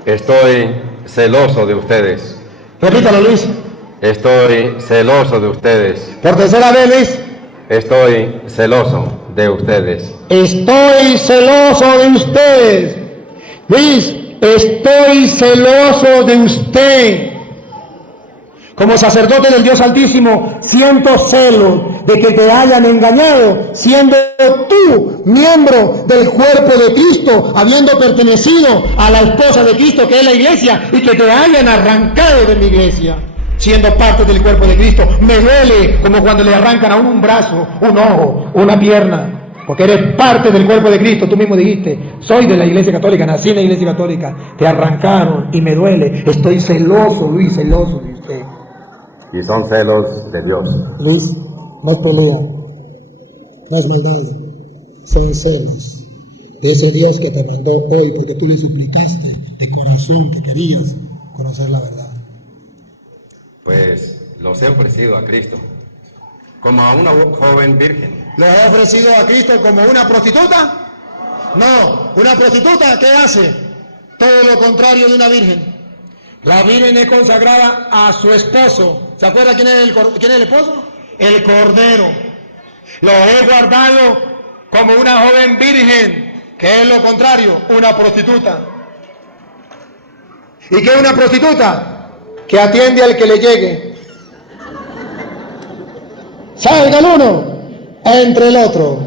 Estoy celoso de ustedes. Repítalo, Luis. Estoy celoso de ustedes. Por tercera vez, Luis. Estoy celoso de ustedes. Estoy celoso de ustedes. Luis, estoy celoso de usted. Como sacerdote del Dios Altísimo, siento celo de que te hayan engañado, siendo tú miembro del cuerpo de Cristo, habiendo pertenecido a la esposa de Cristo, que es la iglesia, y que te hayan arrancado de mi iglesia, siendo parte del cuerpo de Cristo. Me duele como cuando le arrancan a uno un brazo, un ojo, una pierna, porque eres parte del cuerpo de Cristo. Tú mismo dijiste, soy de la iglesia católica, nací en la iglesia católica, te arrancaron y me duele. Estoy celoso, Luis, celoso de usted. Y son celos de Dios. Luis, no es pelea, no es maldad, son celos de ese Dios que te mandó hoy, porque tú le suplicaste de corazón que querías conocer la verdad. Pues los he ofrecido a Cristo, como a una joven virgen. ¿Lo he ofrecido a Cristo como una prostituta? No, una prostituta, ¿qué hace? Todo lo contrario de una virgen. La virgen es consagrada a su esposo. ¿Se acuerda quién es el esposo? El Cordero. Lo he guardado como una joven virgen, que es lo contrario, una prostituta. ¿Y qué es una prostituta? Que atiende al que le llegue. Salga el uno, entre el otro.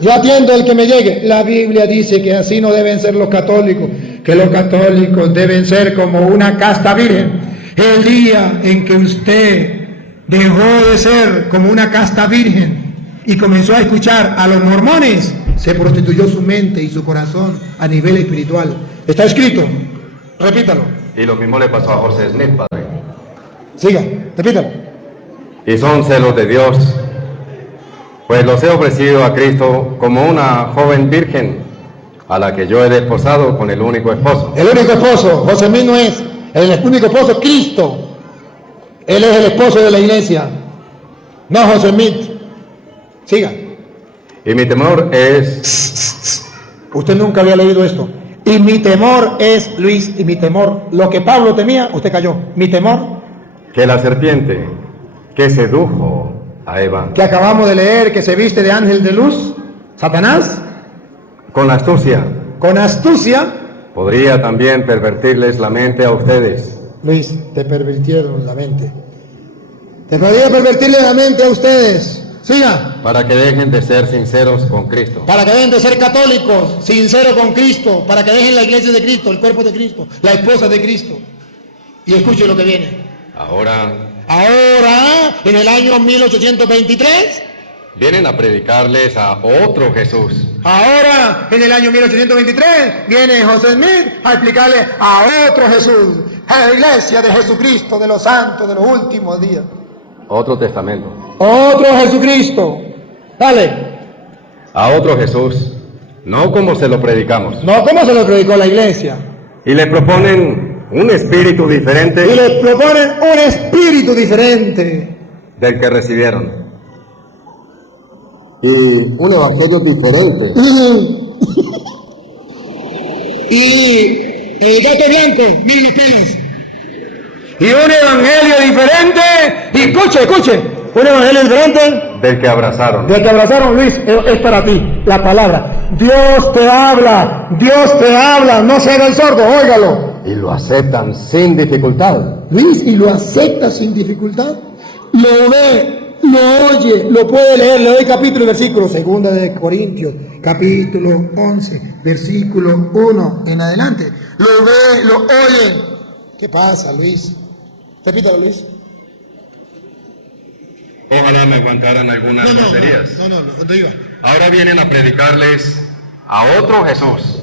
Yo atiendo al que me llegue. La Biblia dice que así no deben ser los católicos, que los católicos deben ser como una casta virgen. El día en que usted dejó de ser como una casta virgen y comenzó a escuchar a los mormones, se prostituyó su mente y su corazón a nivel espiritual. Está escrito, repítalo. Y lo mismo le pasó a José Smith, padre. Siga, repítalo. Y son celos de Dios, pues los he ofrecido a Cristo como una joven virgen, a la que yo he desposado con el único esposo. El único esposo, José Smith no es. El único esposo es Cristo. Él es el esposo de la iglesia, no José Smith. Siga. Y mi temor es... Usted nunca había leído esto. Y mi temor es, Luis, y mi temor, lo que Pablo temía, usted cayó. Mi temor, que la serpiente que sedujo a Eva que acabamos de leer, que se viste de ángel de luz, Satanás, con astucia con astucia, podría también pervertirles la mente a ustedes. Luis, te pervirtieron la mente. Te podría pervertirle la mente a ustedes. Siga. Para que dejen de ser sinceros con Cristo. Para que dejen de ser católicos, sinceros con Cristo. Para que dejen la iglesia de Cristo, el cuerpo de Cristo, la esposa de Cristo. Y escuche lo que viene. Ahora En el año 1823, vienen a predicarles a otro Jesús. ahora, en el año 1823, viene José Smith a explicarle a otro Jesús, a la iglesia de Jesucristo, de los santos, de los últimos días. otro testamento, otro Jesucristo. Dale. a otro Jesús, no como se lo predicamos. No como se lo predicó la iglesia. Y le proponen un espíritu Y diferente les proponen un espíritu diferente. del que recibieron. Y un evangelio diferente Y el gato blanco, mil pelos. Y un evangelio diferente. Y escuche, un evangelio diferente del que abrazaron. del que abrazaron. Luis, es para ti la palabra. Dios te habla, no se haga el sordo, óigalo. Y lo aceptan sin dificultad. Luis, y lo acepta sin dificultad. Lo ve, lo oye, lo puede leer. Le doy capítulo y versículo. Segunda de Corintios, capítulo 11, versículo 1 en adelante. Lo ve, lo oye. ¿Qué pasa, Luis? Repítalo, Luis. Ojalá me aguantaran algunas tonterías. ¿dónde iba? Ahora vienen a predicarles a otro Jesús.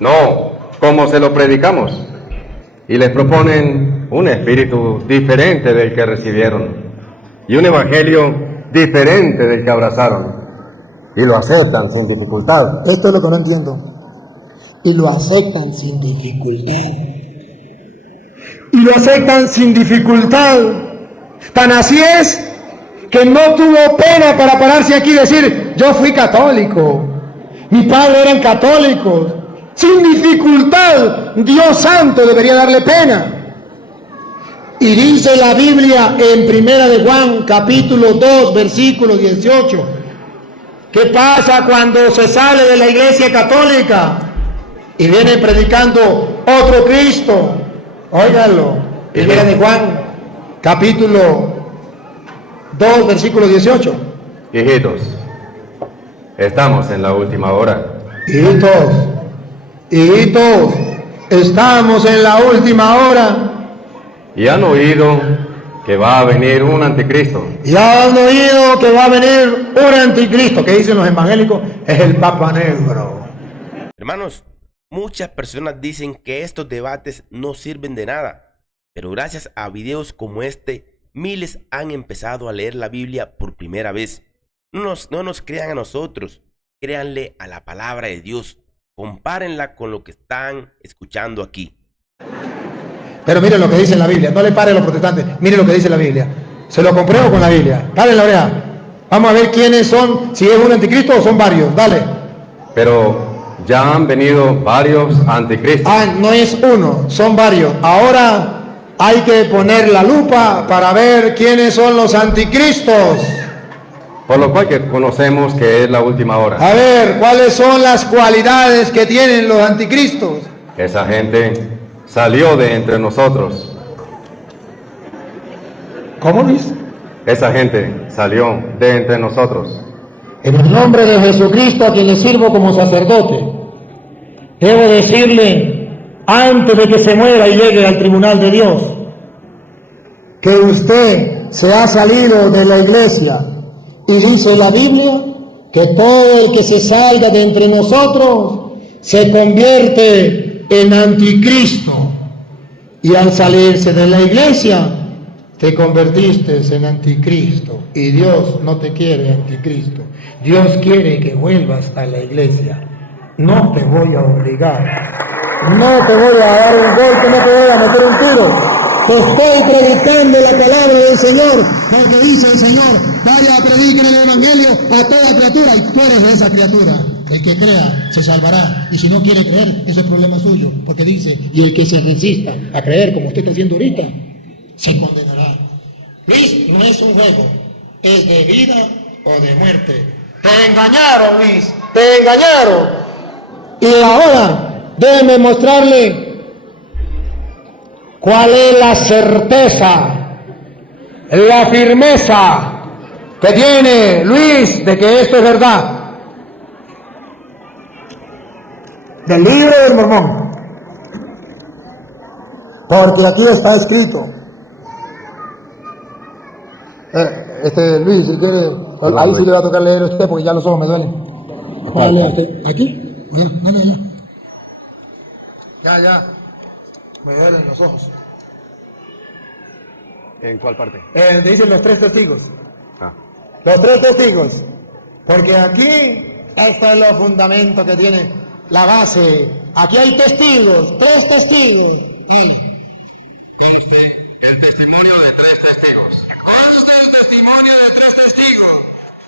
No, como se lo predicamos. Y les proponen un espíritu diferente del que recibieron. Y un evangelio diferente del que abrazaron. Y lo aceptan sin dificultad. Esto es lo que no entiendo. Y lo aceptan sin dificultad. Y lo aceptan sin dificultad. Tan así es que no tuvo pena para pararse aquí y decir, yo fui católico, mi padre eran católicos. Sin dificultad, Dios santo debería darle pena. Y dice la Biblia en Primera de Juan, capítulo 2, versículo 18. ¿Qué pasa cuando se sale de la iglesia católica y viene predicando otro Cristo? Óiganlo, Primera de Juan, capítulo 2, versículo 18. Hijitos, estamos en la última hora. Hijitos, estamos en la última hora. Y han oído que va a venir un anticristo. Ya han oído que va a venir un anticristo. ¿Qué dicen los evangélicos? Es el Papa Negro. Hermanos, muchas personas dicen que estos debates no sirven de nada, pero gracias a videos como este, miles han empezado a leer la Biblia por primera vez. No nos crean a nosotros, créanle a la palabra de Dios. Compárenla con lo que están escuchando aquí. Pero miren lo que dice la Biblia. No le pare a los protestantes. Miren lo que dice la Biblia. Se lo compruebo con la Biblia. Dale la oreja. Vamos a ver quiénes son, si es un anticristo o son varios. Dale. Pero ya han venido varios anticristos. No es uno, son varios. Ahora hay que poner la lupa para ver quiénes son los anticristos. Por lo cual que conocemos que es la última hora. A ver, ¿cuáles son las cualidades que tienen los anticristos? Esa gente salió de entre nosotros. ¿Cómo, Luis? Esa gente salió de entre nosotros. En el nombre de Jesucristo, a quien le sirvo como sacerdote, debo decirle, antes de que se muera y llegue al tribunal de Dios, que usted se ha salido de la iglesia. Y dice la Biblia que todo el que se salga de entre nosotros se convierte en anticristo. Y al salirse de la iglesia, te convertiste en anticristo. Y Dios no te quiere anticristo. Dios quiere que vuelvas a la iglesia. No te voy a obligar. No te voy a dar un golpe, no te voy a meter un tiro. Te estoy predicando la palabra del Señor, porque dice el Señor, vaya a predicar el evangelio a toda criatura, y tú eres de esa criatura. El que crea se salvará, y si no quiere creer, eso es problema suyo, porque dice, y el que se resista a creer como usted está haciendo ahorita, se condenará. Luis, no es un juego, es de vida o de muerte. Te engañaron, Luis, te engañaron. Y ahora, déjeme mostrarle cuál es la certeza, la firmeza que tiene Luis de que esto es verdad. Del libro del Mormón. Porque aquí está escrito. Luis, si quiere, ahí sí le va a tocar leer a usted porque ya los ojos me duelen. ¿Cuál lea usted? ¿Aquí? Oye, dale allá. Ya. Me duelen los ojos. ¿En cuál parte? Dicen los 3 testigos. Ah. Los 3 testigos. Porque aquí está los fundamentos que tiene la base. Aquí hay testigos, 3 testigos. Y conste el testimonio de 3 testigos. Conste el testimonio de 3 testigos.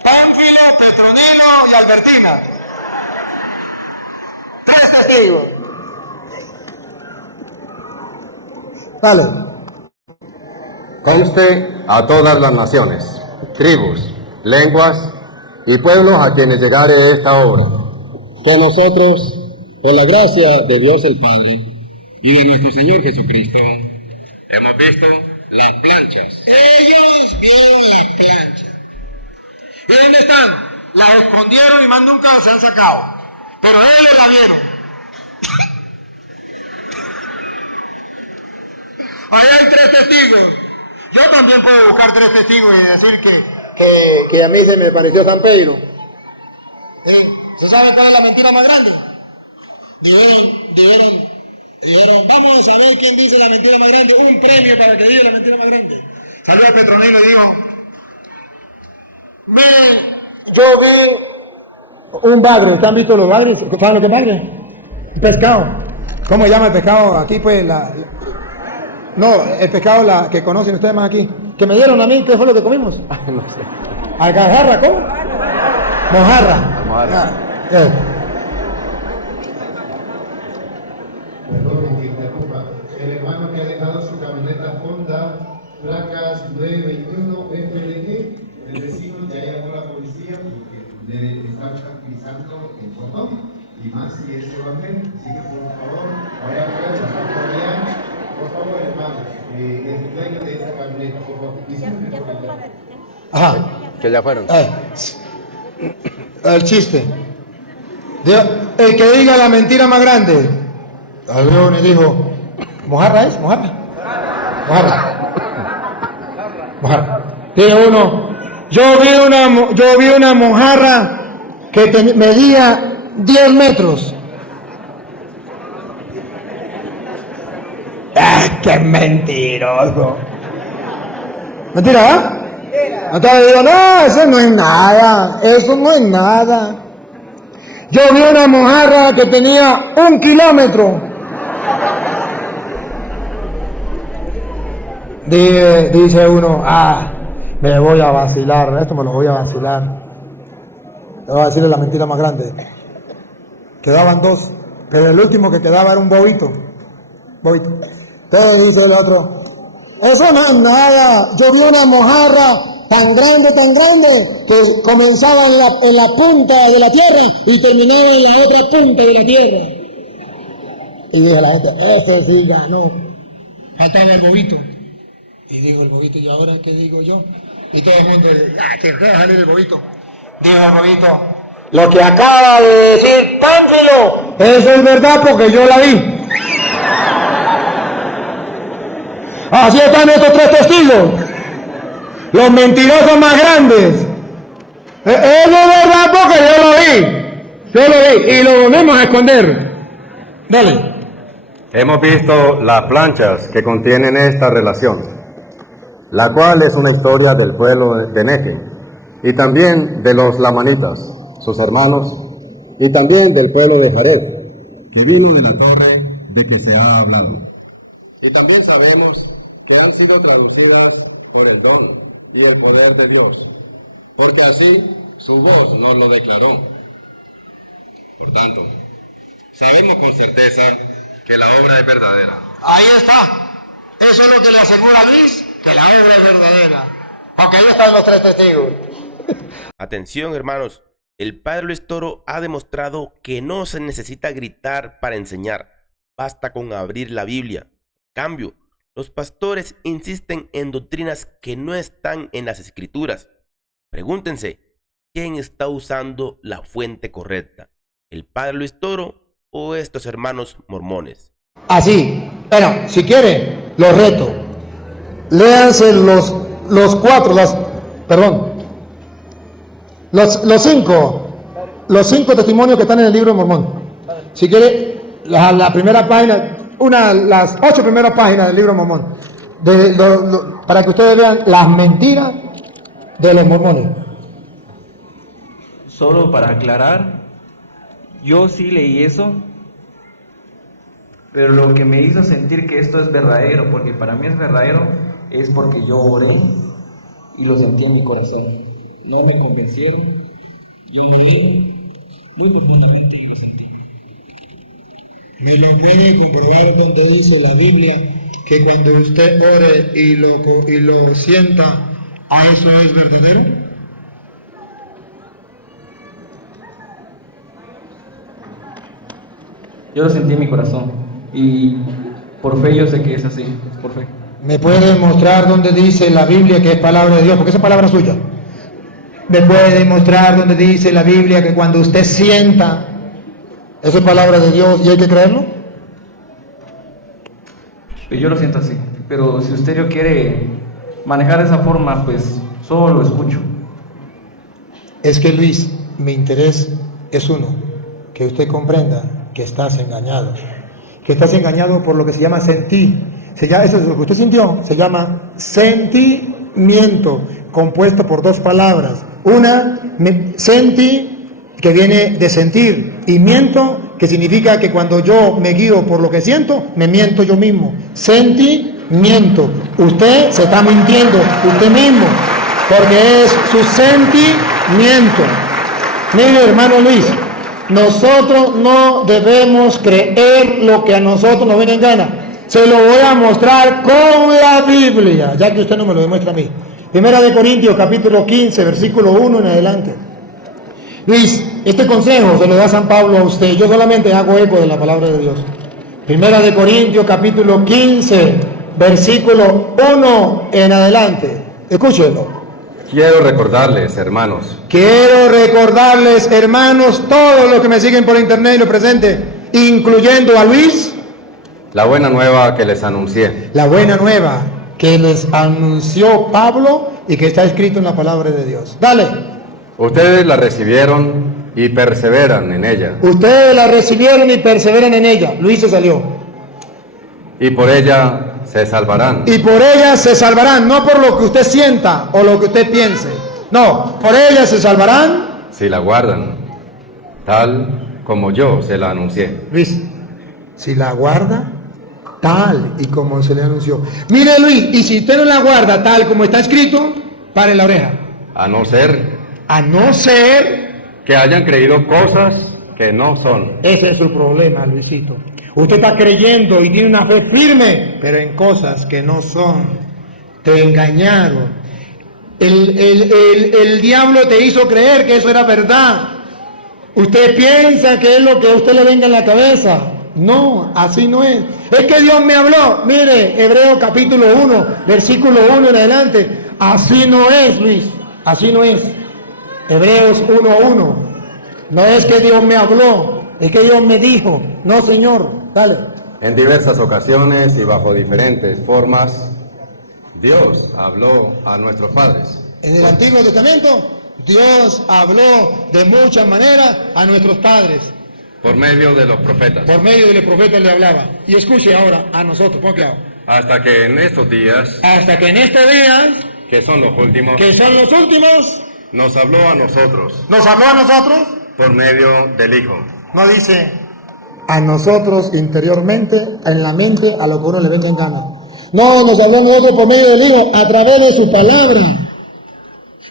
Pánfilo, Petronilo y Albertina. 3 testigos. Vale. Conste a todas las naciones, tribus, lenguas y pueblos a quienes llegare esta obra, que nosotros, por la gracia de Dios el Padre y de nuestro Señor Jesucristo, hemos visto las planchas. Ellos vieron las planchas. ¿Y dónde están? Las escondieron y más nunca se han sacado. Pero ellos la vieron. Ahí hay 3 testigos. Yo también puedo buscar 3 testigos y decir que a mí se me pareció San Pedro. ¿Se sabe cuál es la mentira más grande? Dijeron, vamos a saber quién dice la mentira más grande, un premio para que diga la mentira más grande. Salió el Petronilo y dijo, yo vi un bagre. ¿Ustedes han visto los bagres? ¿Saben lo que es bagre? Un pescado. ¿Cómo se llama el pescado? Aquí pues no, el pescado que conocen ustedes más aquí. Que me dieron a mí, ¿qué fue lo que comimos? No sé. ¿Alcajarra? ¿Cómo? Mojarra. Mojarra. Perdón, que interrumpa. El hermano que ha dejado su camioneta Honda, placas 921 FDG, el vecino ya llamó a la policía porque le están tranquilizando el cordón. Y más si es evangelio. Así que por favor, vaya a por favor, hermano, el dueño de esa camioneta, por favor. Ajá. Que ya fueron. El chiste. El que diga la mentira más grande. Abrió y dijo, ¿mojarra es? ¿Mojarra? Mojarra. Dice uno, yo vi una mojarra que medía 10 metros. ¡Qué mentiroso! ¿Mentira, va? Entonces digo, no, eso no es nada. Yo vi una mojarra que tenía 1 kilómetro. Dice uno, me voy a vacilar, esto me lo voy a vacilar. Le voy a decirle la mentira más grande. Quedaban 2, pero el último que quedaba era un bobito. Entonces dice el otro, eso no es nada. Yo vi una mojarra tan grande, que comenzaba en la punta de la tierra y terminaba en la otra punta de la tierra. Y dije a la gente, ese sí ganó. Faltaba el bobito. Y digo el bobito, ¿y ahora qué digo yo? Y todo el mundo dice, que va a salir el bobito. Dijo el bobito, lo que acaba de decir Pánfilo, eso es verdad porque yo la vi. Así están estos 3 testigos. Los mentirosos más grandes. Eso es verdad porque yo lo vi. Y lo volvemos a esconder. Dale. Hemos visto las planchas que contienen esta relación, la cual es una historia del pueblo de Neje, y también de los lamanitas, sus hermanos, y también del pueblo de Jared, que vino de la torre de que se ha hablado. Y también sabemos que han sido traducidas por el don y el poder de Dios, porque así su voz nos lo declaró. Por tanto, sabemos con certeza que la obra es verdadera. Ahí está. Eso es lo que le asegura Luis, que la obra es verdadera. Porque ahí están los 3 testigos. Atención, hermanos. El padre Luis Toro ha demostrado que no se necesita gritar para enseñar. Basta con abrir la Biblia. En cambio, los pastores insisten en doctrinas que no están en las escrituras. Pregúntense, ¿quién está usando la fuente correcta? ¿El padre Luis Toro o estos hermanos mormones? Así, bueno, si quiere, los reto. Léanse los 5 testimonios que están en el libro de Mormón. Si quiere, la primera página, las 8 primeras páginas del libro de Mormón. para que ustedes vean las mentiras de los mormones. Solo para aclarar, yo sí leí eso, pero lo que me hizo sentir que esto es verdadero, porque para mí es verdadero, es porque yo oré y lo sentí en mi corazón. No me convencieron, yo me vi muy profundamente y lo sentí. ¿Me lo puede comprobar donde dice la Biblia que cuando usted ore y lo sienta, ¿a eso es verdadero? Yo lo sentí en mi corazón y por fe yo sé que es así, por fe. ¿Me puede mostrar dónde dice la Biblia que es palabra de Dios? Porque esa es palabra suya. ¿Me puede mostrar dónde dice la Biblia que cuando usted sienta, eso es palabra de Dios y hay que creerlo? Yo lo siento así, pero si usted lo quiere manejar de esa forma, pues solo lo escucho. Es que Luis, mi interés es uno, que usted comprenda que estás engañado. Que estás engañado por lo que se llama sentir. Eso es lo que usted sintió, se llama sentimiento, compuesto por dos palabras. Una, senti, que viene de sentir, y miento, que significa que cuando yo me guío por lo que siento, me miento yo mismo. Sentimiento. Usted se está mintiendo usted mismo, porque es su sentimiento. Mire, hermano Luis, nosotros no debemos creer lo que a nosotros nos venga en gana. Se lo voy a mostrar con la Biblia, ya que usted no me lo demuestra a mí. Primera de Corintios, capítulo 15, versículo 1 en adelante. Luis, este consejo se lo da San Pablo a usted. Yo solamente hago eco de la palabra de Dios. Primera de Corintios, capítulo 15, versículo 1 en adelante. Escúchenlo. Quiero recordarles, hermanos, Todos los que me siguen por internet y lo presente, incluyendo a Luis, la buena nueva que les anuncié. la buena nueva que les anunció Pablo y que está escrito en la palabra de Dios. Dale. Ustedes la recibieron y perseveran en ella, Ustedes la recibieron y perseveran en ella. Luis se salió. y por ella se salvarán. Y por ella se salvarán, no por lo que usted sienta o lo que usted piense. No, por ella se salvarán. Si la guardan, tal como yo se la anuncié. Luis, si la guarda tal y como se le anunció. Mire Luis, y si usted no la guarda tal como está escrito, pare la oreja. A no ser A no ser, que hayan creído cosas que no son. ese es su problema, Luisito. Usted está creyendo y tiene una fe firme, pero en cosas que no son. Te engañaron. El diablo te hizo creer que eso era verdad. Usted piensa que es lo que a usted le venga en la cabeza. No, así no es. Es que Dios me habló. Mire, Hebreos capítulo 1, versículo 1 en adelante. Así no es, Luis. Así no es. Hebreos 1:1. No es que Dios me habló, es que Dios me dijo. No, Señor, dale. En diversas ocasiones y bajo diferentes formas, Dios habló a nuestros padres. En el Antiguo Testamento, Dios habló de muchas maneras a nuestros padres. Por medio de los profetas. Por medio de los profetas le hablaba. Y escuche ahora a nosotros, pon cuidado. Hasta que en estos días, Hasta que en estos días, que son los últimos, que son los últimos, nos habló a nosotros. nos habló a nosotros. Por medio del Hijo. No dice a nosotros interiormente, en la mente, a lo que uno le venga en gana. No, nos habló a nosotros por medio del Hijo, a través de su palabra.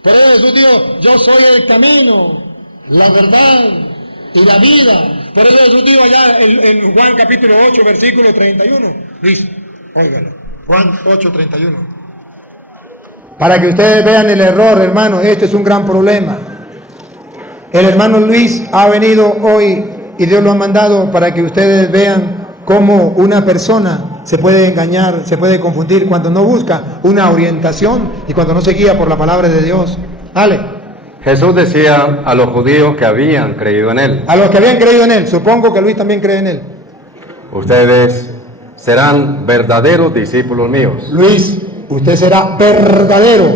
Pero Jesús dijo, yo soy el camino, la verdad y la vida. Por eso Jesús dijo allá en Juan capítulo 8, versículo 31. Dice, óigalo, Juan 8:31. Para que ustedes vean el error, hermano, este es un gran problema. El hermano Luis ha venido hoy y Dios lo ha mandado para que ustedes vean cómo una persona se puede engañar, se puede confundir cuando no busca una orientación y cuando no se guía por la palabra de Dios. Dale. Jesús decía a los judíos que habían creído en Él. A los que habían creído en Él, supongo que Luis también cree en Él. Ustedes serán verdaderos discípulos míos. Luis, usted será verdadero,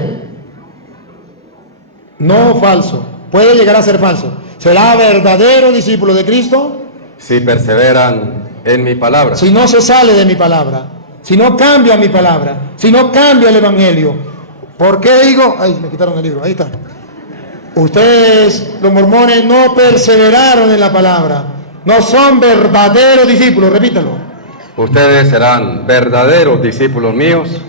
no falso. Puede llegar a ser falso. ¿Será verdadero discípulo de Cristo? Si perseveran en mi palabra. Si no se sale de mi palabra. si no cambia mi palabra, si no cambia el Evangelio. ¿Por qué digo? Ay, me quitaron el libro, ahí está. Ustedes, los mormones, no perseveraron en la palabra, no son verdaderos discípulos, repítalo. Ustedes serán verdaderos discípulos míos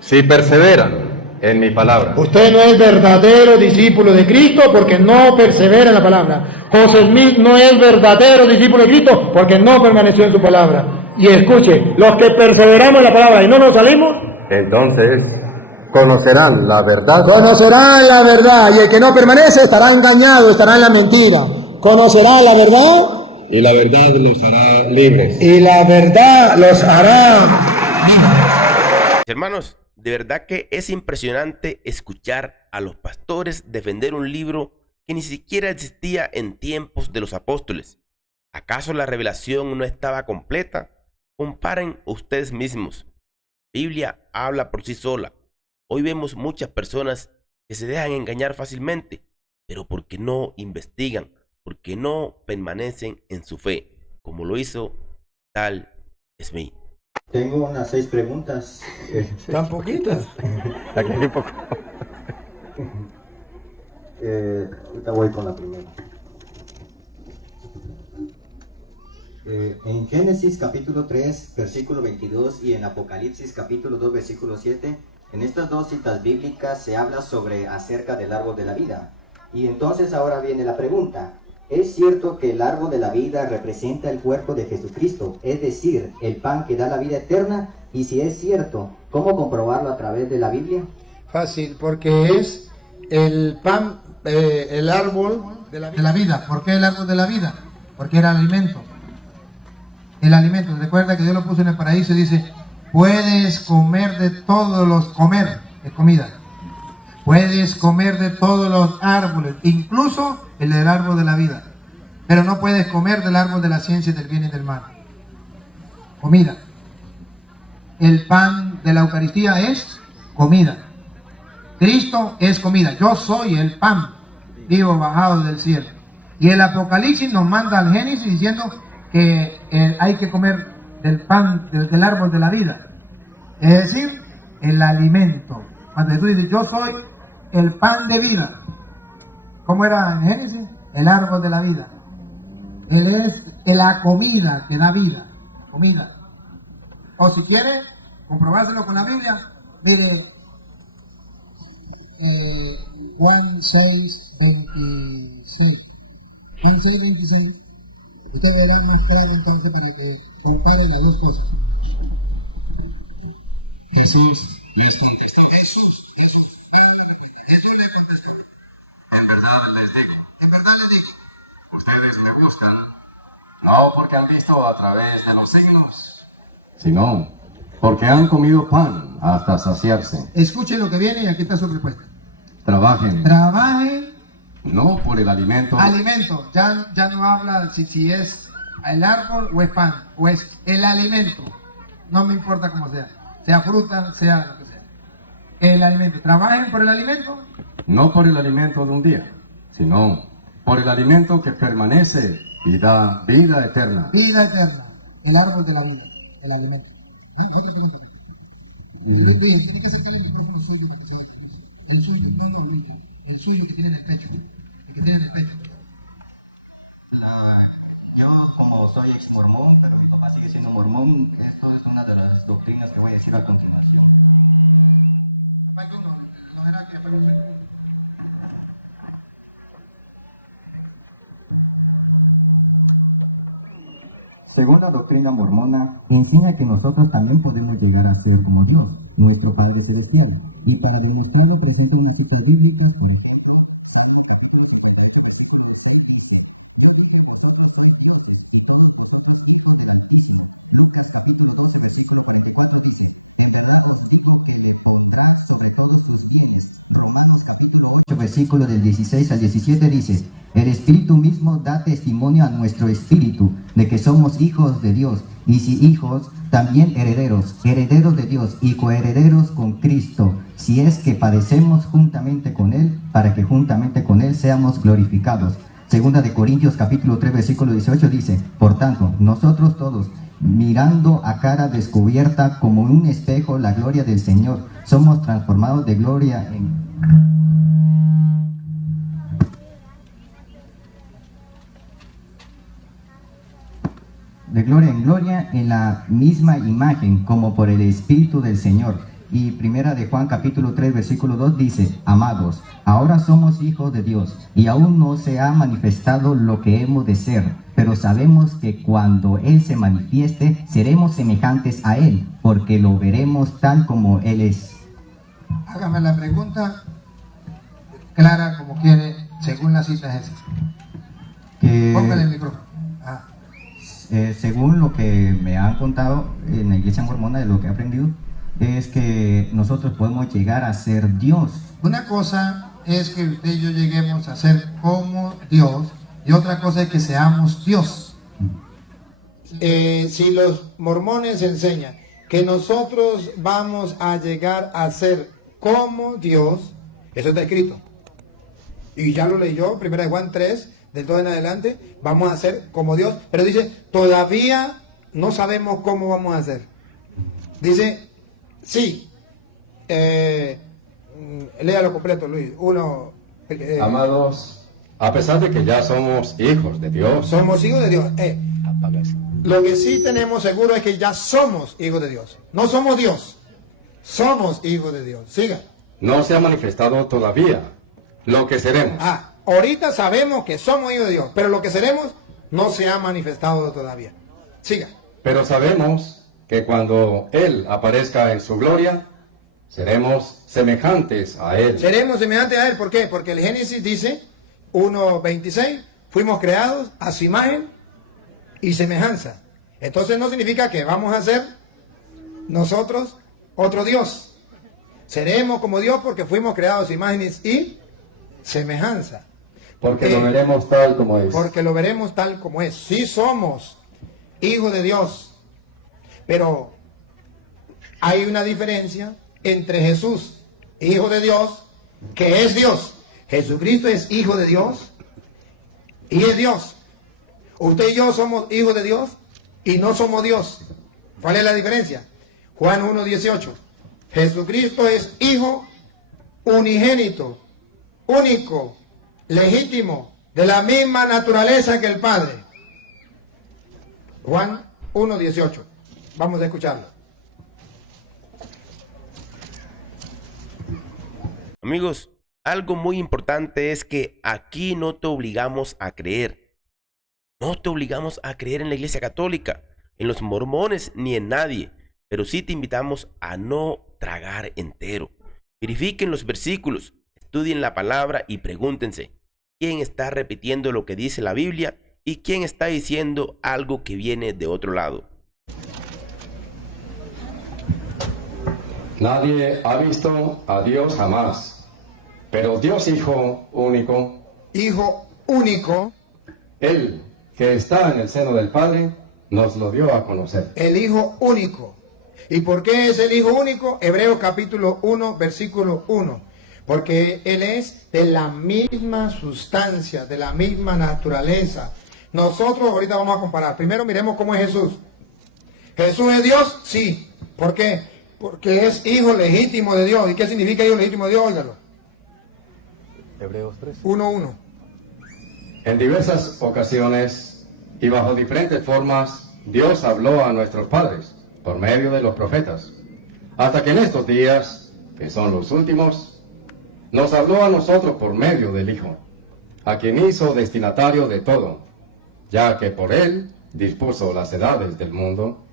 si perseveran en mi palabra. Usted no es verdadero discípulo de Cristo porque no persevera en la palabra. José Smith no es verdadero discípulo de Cristo porque no permaneció en su palabra. Y escuche, los que perseveramos en la palabra y no nos salimos, Entonces conocerán la verdad. conocerán la verdad, y el que no permanece estará engañado, estará en la mentira. Conocerá la verdad Y la verdad los hará libres. y la verdad los hará. Hermanos, de verdad que es impresionante escuchar a los pastores defender un libro que ni siquiera existía en tiempos de los apóstoles. ¿Acaso la revelación no estaba completa? Comparen ustedes mismos. La Biblia habla por sí sola. Hoy vemos muchas personas que se dejan engañar fácilmente, pero porque no investigan, porque no permanecen en su fe, como lo hizo tal Smith. Tengo unas 6 preguntas. Tan poquitas. Aquí hay poco. Ahorita voy con la primera. En Génesis capítulo 3, versículo 22 y en Apocalipsis capítulo 2, versículo 7, en estas dos citas bíblicas se habla sobre acerca del árbol de la vida. Y entonces ahora viene la pregunta. ¿Es cierto que el árbol de la vida representa el cuerpo de Jesucristo, es decir, el pan que da la vida eterna? Y si es cierto, ¿cómo comprobarlo a través de la Biblia? Fácil, porque es el pan, el árbol de la vida. ¿Por qué el árbol de la vida? Porque era el alimento. El alimento. Recuerda que Dios lo puso en el paraíso y dice, puedes comer de todos los, comer de comida. Puedes comer de todos los árboles, incluso el del árbol de la vida. Pero no puedes comer del árbol de la ciencia del bien y del mal. Comida. El pan de la Eucaristía es comida. Cristo es comida. Yo soy el pan vivo bajado del cielo. Y el Apocalipsis nos manda al Génesis diciendo que hay que comer del pan del árbol de la vida. Es decir, el alimento. Cuando Jesús dice, yo soy el pan de vida. ¿Cómo era en Génesis? El árbol de la vida. Él es la comida que da vida. Comida. O si quiere comprobárselo con la Biblia, mire Juan 6, 26. Juan 6, 26. Usted verá más claro entonces para que compare las dos cosas. Jesús les contestó. Jesús le contestó. En verdad les digo. Ustedes me buscan, no porque han visto a través de los siglos, sino porque han comido pan hasta saciarse. Escuchen lo que viene y aquí está su respuesta. Trabajen, No por el alimento. alimento. Ya no habla si es el árbol o es pan, o es el alimento. No me importa cómo sea. Sea fruta, sea lo que sea. El alimento. Trabajen por el alimento. No por el alimento de un día, sino por el alimento que permanece y da vida eterna. Vida eterna. El árbol de la vida. El alimento. El suyo que tiene en el pecho. Yo, como soy ex mormón, pero mi papá sigue siendo mormón, esto es una de las doctrinas que voy a decir a continuación. Según la doctrina mormona, enseña que nosotros también podemos llegar a ser como Dios, nuestro Padre Celestial, y para demostrarlo presenta una cita bíblica. Por ejemplo, versículo del 16 al 17 dice: el Espíritu mismo da testimonio a nuestro espíritu de que somos hijos de Dios, y si hijos, también herederos, herederos de Dios y coherederos con Cristo, si es que padecemos juntamente con Él, para que juntamente con Él seamos glorificados. Segunda de Corintios capítulo 3 versículo 18 dice: por tanto, nosotros todos, mirando a cara descubierta como en un espejo la gloria del Señor, somos transformados de gloria en gloria en la misma imagen, como por el Espíritu del Señor. Y primera de Juan capítulo 3 versículo 2 dice: amados, ahora somos hijos de Dios, y aún no se ha manifestado lo que hemos de ser, pero sabemos que cuando Él se manifieste, seremos semejantes a Él, porque lo veremos tal como Él es. Hágame la pregunta clara como quiere, según la cita es esa. Póngale el micrófono. Según lo que me han contado en la iglesia mormona, de lo que he aprendido, es que nosotros podemos llegar a ser Dios. Una cosa es que usted y yo lleguemos a ser como Dios, y otra cosa es que seamos Dios. Si los mormones enseñan que nosotros vamos a llegar a ser como Dios, eso está escrito. Y ya lo leyó, 1 Juan 3, del 2 en adelante, vamos a ser como Dios. Pero dice, todavía no sabemos cómo vamos a ser. Dice, sí. Léalo completo, Luis. Amados, a pesar de que ya somos hijos de Dios, somos hijos de Dios. Lo que sí tenemos seguro es que ya somos hijos de Dios. No somos Dios, somos hijos de Dios. Siga. no se ha manifestado todavía lo que seremos. Ahorita sabemos que somos hijos de Dios, pero lo que seremos no se ha manifestado todavía. Siga. Pero sabemos que cuando Él aparezca en su gloria, seremos semejantes a Él. Seremos semejantes a Él, ¿por qué? Porque el Génesis dice, 1:26, fuimos creados a su imagen y semejanza. Entonces no significa que vamos a ser nosotros otro Dios. Seremos como Dios porque fuimos creados a su imagen y semejanza. Porque lo veremos tal como es. Porque lo veremos tal como es. Sí somos hijos de Dios, pero hay una diferencia entre Jesús, hijo de Dios, que es Dios. Jesucristo es hijo de Dios y es Dios. Usted y yo somos hijos de Dios y no somos Dios. ¿Cuál es la diferencia? Juan 1:18. Jesucristo es hijo unigénito, único, legítimo, de la misma naturaleza que el Padre. Juan 1:18. Vamos a escucharlo. Amigos, algo muy importante es que aquí no te obligamos a creer. No te obligamos a creer en la Iglesia Católica, en los mormones ni en nadie, pero sí te invitamos a no tragar entero. Verifiquen los versículos, estudien la palabra y pregúntense, ¿quién está repitiendo lo que dice la Biblia y quién está diciendo algo que viene de otro lado? Nadie ha visto a Dios jamás, pero Dios Hijo único, Él que está en el seno del Padre, nos lo dio a conocer. El Hijo único. ¿Y por qué es el Hijo único? Hebreos capítulo 1, versículo 1. Porque Él es de la misma sustancia, de la misma naturaleza. Nosotros ahorita vamos a comparar. Primero miremos cómo es Jesús. ¿Jesús es Dios? Sí. ¿Por qué? Porque es hijo legítimo de Dios. ¿Y qué significa hijo legítimo de Dios? Óigalo. Hebreos 3. 1:1. En diversas ocasiones y bajo diferentes formas, Dios habló a nuestros padres por medio de los profetas, hasta que en estos días, que son los últimos, nos habló a nosotros por medio del Hijo, a quien hizo destinatario de todo, ya que por Él dispuso las edades del mundo.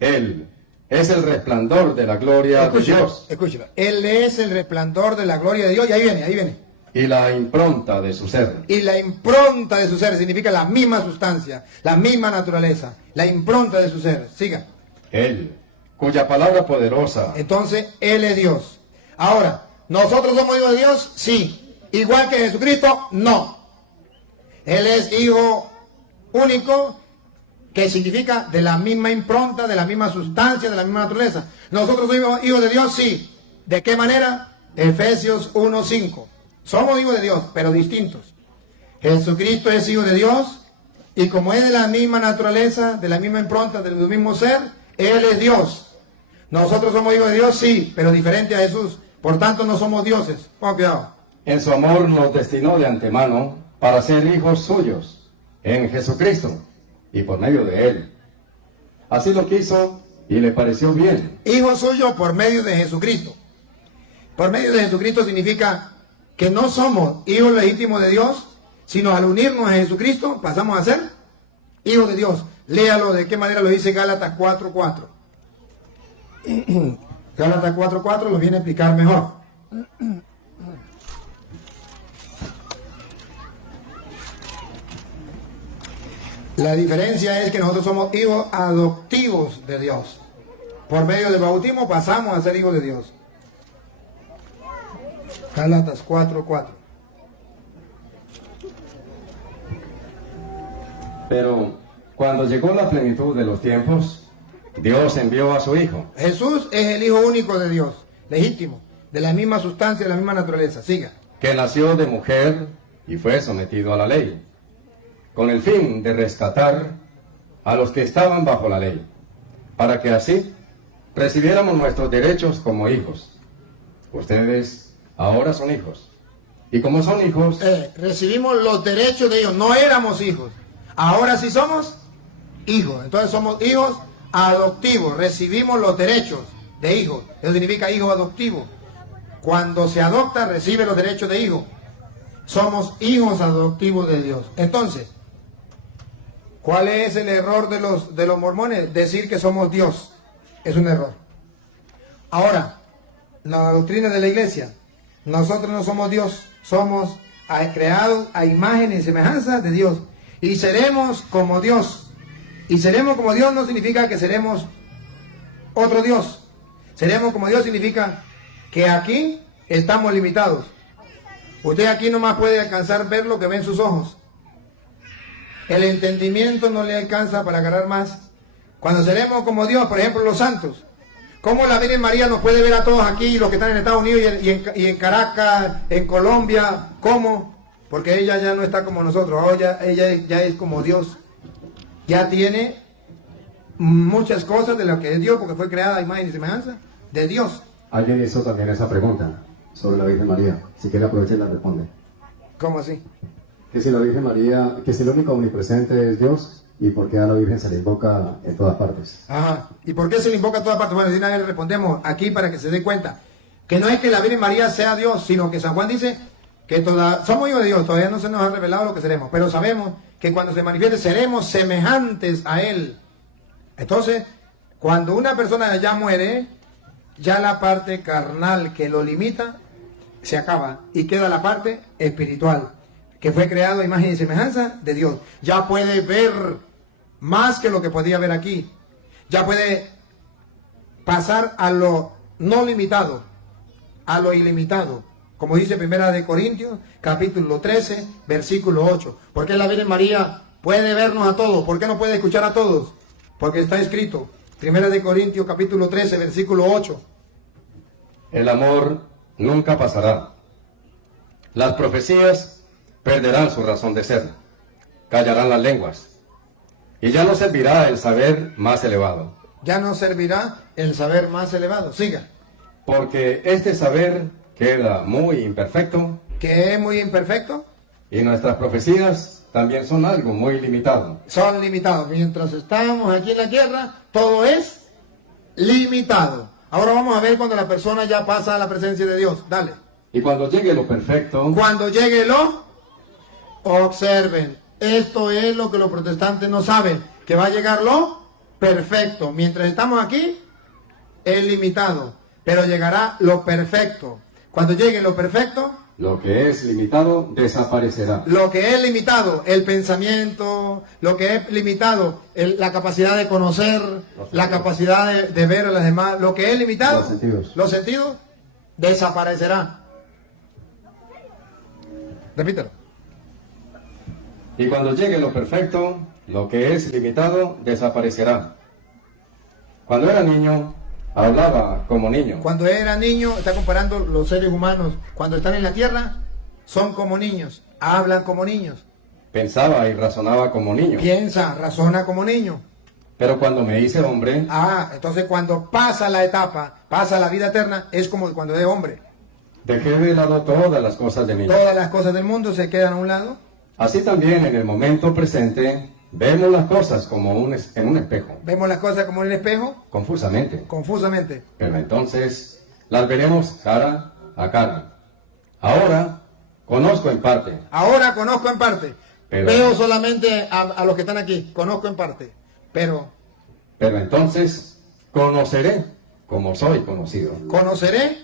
Él es el resplandor de la gloria de Dios. Escúchelo. Él es el resplandor de la gloria de Dios. Y ahí viene. Y la impronta de su ser. Y la impronta de su ser significa la misma sustancia, la misma naturaleza, la impronta de su ser. Siga. Él, cuya palabra poderosa. Entonces, Él es Dios. Ahora, ¿nosotros somos hijos de Dios? Sí. Igual que Jesucristo, no. Él es hijo único, que significa de la misma impronta, de la misma sustancia, de la misma naturaleza. ¿Nosotros somos hijos de Dios? Sí. ¿De qué manera? Efesios 1:5. Somos hijos de Dios, pero distintos. Jesucristo es hijo de Dios Y como es de la misma naturaleza, de la misma impronta, del mismo ser, Él es Dios. Nosotros somos hijos de Dios, sí, pero diferente a Jesús. Por tanto, no somos dioses. Pongan cuidado. En su amor nos destinó de antemano para ser hijos suyos en Jesucristo y por medio de Él. Así lo quiso y le pareció bien. Hijo suyo por medio de Jesucristo. Por medio de Jesucristo significa que no somos hijos legítimos de Dios, sino al unirnos a Jesucristo pasamos a ser hijos de Dios. Léalo de qué manera lo dice Gálatas 4:4. Gálatas 4:4 lo viene a explicar mejor. La diferencia es que nosotros somos hijos adoptivos de Dios. Por medio del bautismo pasamos a ser hijos de Dios. Gálatas 4:4. Pero cuando llegó la plenitud de los tiempos, Dios envió a su Hijo. Jesús es el Hijo único de Dios, legítimo, de la misma sustancia, de la misma naturaleza. Siga. Que nació de mujer y fue sometido a la ley, con el fin de rescatar a los que estaban bajo la ley, para que así recibiéramos nuestros derechos como hijos. Ustedes ahora son hijos, y como son hijos, Recibimos los derechos de ellos, no éramos hijos, ahora sí somos hijos. Entonces somos hijos adoptivos, recibimos los derechos de hijos. Eso significa hijo adoptivo. Cuando se adopta, recibe los derechos de hijo. Somos hijos adoptivos de Dios. Entonces, ¿cuál es el error de los mormones? Decir que somos Dios. Es un error. Ahora, la doctrina de la iglesia, nosotros no somos Dios, somos creados a imagen y semejanza de Dios. Y seremos como Dios. Y seremos como Dios no significa que seremos otro Dios. Seremos como Dios significa que aquí estamos limitados. Usted aquí nomás puede alcanzar ver lo que ven sus ojos. El entendimiento no le alcanza para agarrar más. Cuando seremos como Dios, por ejemplo, los santos. ¿Cómo la Virgen María nos puede ver a todos aquí, los que están en Estados Unidos y en Caracas, en Colombia? ¿Cómo? Porque ella ya no está como nosotros. Ahora ella ya es como Dios. Ya tiene muchas cosas de lo que es Dios, porque fue creada a imagen y semejanza de Dios. Alguien hizo también esa pregunta sobre la Virgen María. Si quiere aprovecha y la responde. ¿Cómo así? Que si la Virgen María, que si el único omnipresente es Dios, y por qué a la Virgen se le invoca en todas partes. Ajá. ¿Y por qué se le invoca a todas partes? Bueno, de una vez le respondemos aquí para que se dé cuenta. Que no es que la Virgen María sea Dios, sino que San Juan dice que somos hijos de Dios, todavía no se nos ha revelado lo que seremos, pero sabemos que cuando se manifieste seremos semejantes a Él. Entonces, cuando una persona ya muere, ya la parte carnal que lo limita se acaba y queda la parte espiritual, que fue creado a imagen y semejanza de Dios. Ya puede ver más que lo que podía ver aquí. Ya puede pasar a lo no limitado, a lo ilimitado. Como dice Primera de Corintios, capítulo 13, versículo 8. ¿Por qué la Virgen María puede vernos a todos? ¿Por qué no puede escuchar a todos? Porque está escrito, Primera de Corintios, capítulo 13, versículo 8. el amor nunca pasará. Las profecías perderán su razón de ser, callarán las lenguas, y ya no servirá el saber más elevado. Ya no servirá el saber más elevado. Siga. Porque este saber queda muy imperfecto, Que es muy imperfecto. y nuestras profecías también son algo muy limitado. Son limitados. Mientras estamos aquí en la tierra, todo es limitado. Ahora vamos a ver cuando la persona ya pasa a la presencia de Dios. Dale. Y cuando llegue lo perfecto, Cuando llegue observen. Esto es lo que los protestantes no saben. Que va a llegar lo perfecto. Mientras estamos aquí, es limitado. Pero llegará lo perfecto. Cuando llegue lo perfecto, lo que es limitado desaparecerá. lo que es limitado, el pensamiento, lo que es limitado, la capacidad de conocer, la capacidad de ver a las demás, lo que es limitado, los sentidos, desaparecerá. Repítelo. Y cuando llegue lo perfecto, lo que es limitado desaparecerá. Cuando era niño, hablaba como niño. Cuando era niño, está comparando los seres humanos, cuando están en la tierra, son como niños, hablan como niños. pensaba y razonaba como niño. Piensa, razona como niño. Pero cuando me hice hombre, Entonces cuando pasa la etapa, pasa la vida eterna, es como cuando es hombre. dejé de lado todas las cosas de niño. Todas las cosas del mundo se quedan a un lado. Así también en el momento presente vemos las cosas como en un espejo, Vemos las cosas como en el espejo, confusamente. confusamente. Pero entonces las veremos cara a cara. Ahora conozco en parte, Ahora conozco en parte. Pero- Veo solamente a los que están aquí. Conozco en parte. Pero pero entonces conoceré como soy conocido. conoceré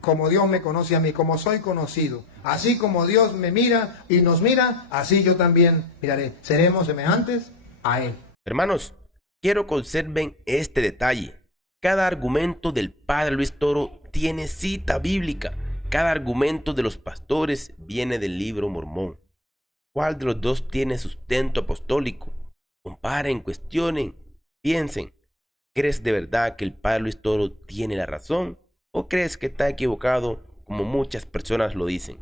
como Dios me conoce a mí, como soy conocido. Así como Dios me mira y nos mira, así yo también miraré. Seremos semejantes a Él. Hermanos, quiero que observen este detalle. Cada argumento del padre Luis Toro tiene cita bíblica. Cada argumento de los pastores viene del libro Mormón. ¿Cuál de los dos tiene sustento apostólico? Comparen, cuestionen, piensen. ¿Crees de verdad que el padre Luis Toro tiene la razón? ¿O crees que está equivocado como muchas personas lo dicen?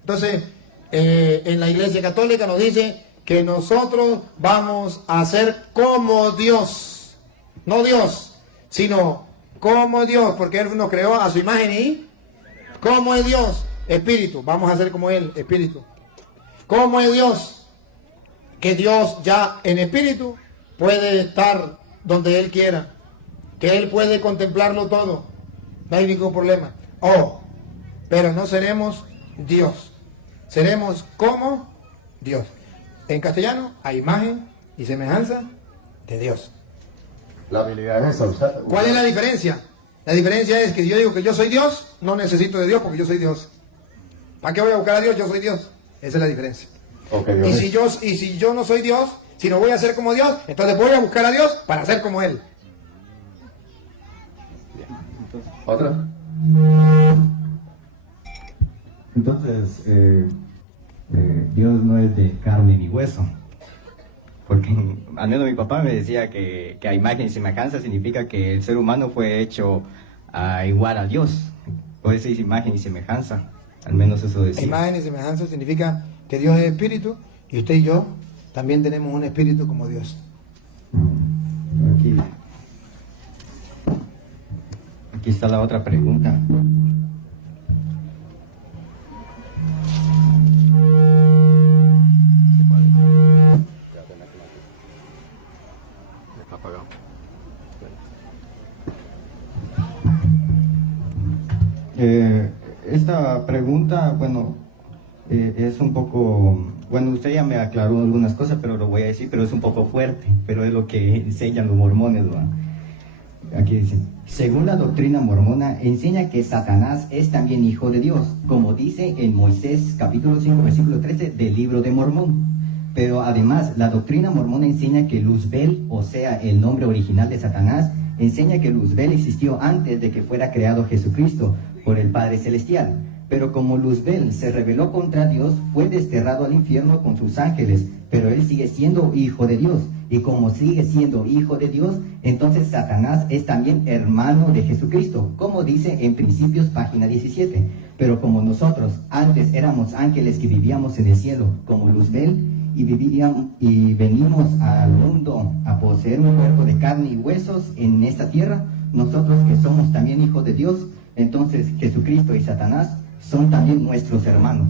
Entonces, en la Iglesia Católica nos dice que nosotros vamos a ser como Dios. No Dios, sino como Dios, porque Él nos creó a su imagen y como es Dios, Espíritu. Vamos a ser como Él, Espíritu. ¿Cómo es Dios? Que Dios ya en Espíritu puede estar donde Él quiera. Que Él puede contemplarlo todo. No hay ningún problema. Pero no seremos Dios. Seremos como Dios. En castellano, a imagen y semejanza de Dios. La habilidad es esa. ¿Cuál es la diferencia? La diferencia es que yo digo que yo soy Dios, no necesito de Dios porque yo soy Dios. ¿Para qué voy a buscar a Dios? Yo soy Dios. Esa es la diferencia. Okay, Dios Y si yo no soy Dios, si no voy a ser como Dios, entonces voy a buscar a Dios para ser como Él. ¿Otra? Entonces, Dios no es de carne ni hueso. Porque al menos mi papá me decía que a imagen y semejanza significa que el ser humano fue hecho igual a Dios. Por eso es imagen y semejanza. Al menos eso decía. Imagen y semejanza significa que Dios es espíritu y usted y yo también tenemos un espíritu como Dios. Aquí está la otra pregunta. Apagado. Esta pregunta, bueno, es un poco, bueno, usted ya me aclaró algunas cosas, pero lo voy a decir, pero es un poco fuerte, pero es lo que enseñan los mormones, ¿no? Aquí dice, según la doctrina mormona, enseña que Satanás es también hijo de Dios, como dice en Moisés capítulo 5, versículo 13 del libro de Mormón. Pero además, la doctrina mormona enseña que Luzbel, o sea, el nombre original de Satanás, enseña que Luzbel existió antes de que fuera creado Jesucristo por el Padre Celestial. Pero como Luzbel se rebeló contra Dios, fue desterrado al infierno con sus ángeles, pero él sigue siendo hijo de Dios. Y como sigue siendo hijo de Dios, entonces Satanás es también hermano de Jesucristo, como dice en Principios, página 17. Pero como nosotros antes éramos ángeles que vivíamos en el cielo, como Luzbel, y venimos al mundo a poseer un cuerpo de carne y huesos en esta tierra, nosotros que somos también hijos de Dios, entonces Jesucristo y Satanás son también nuestros hermanos.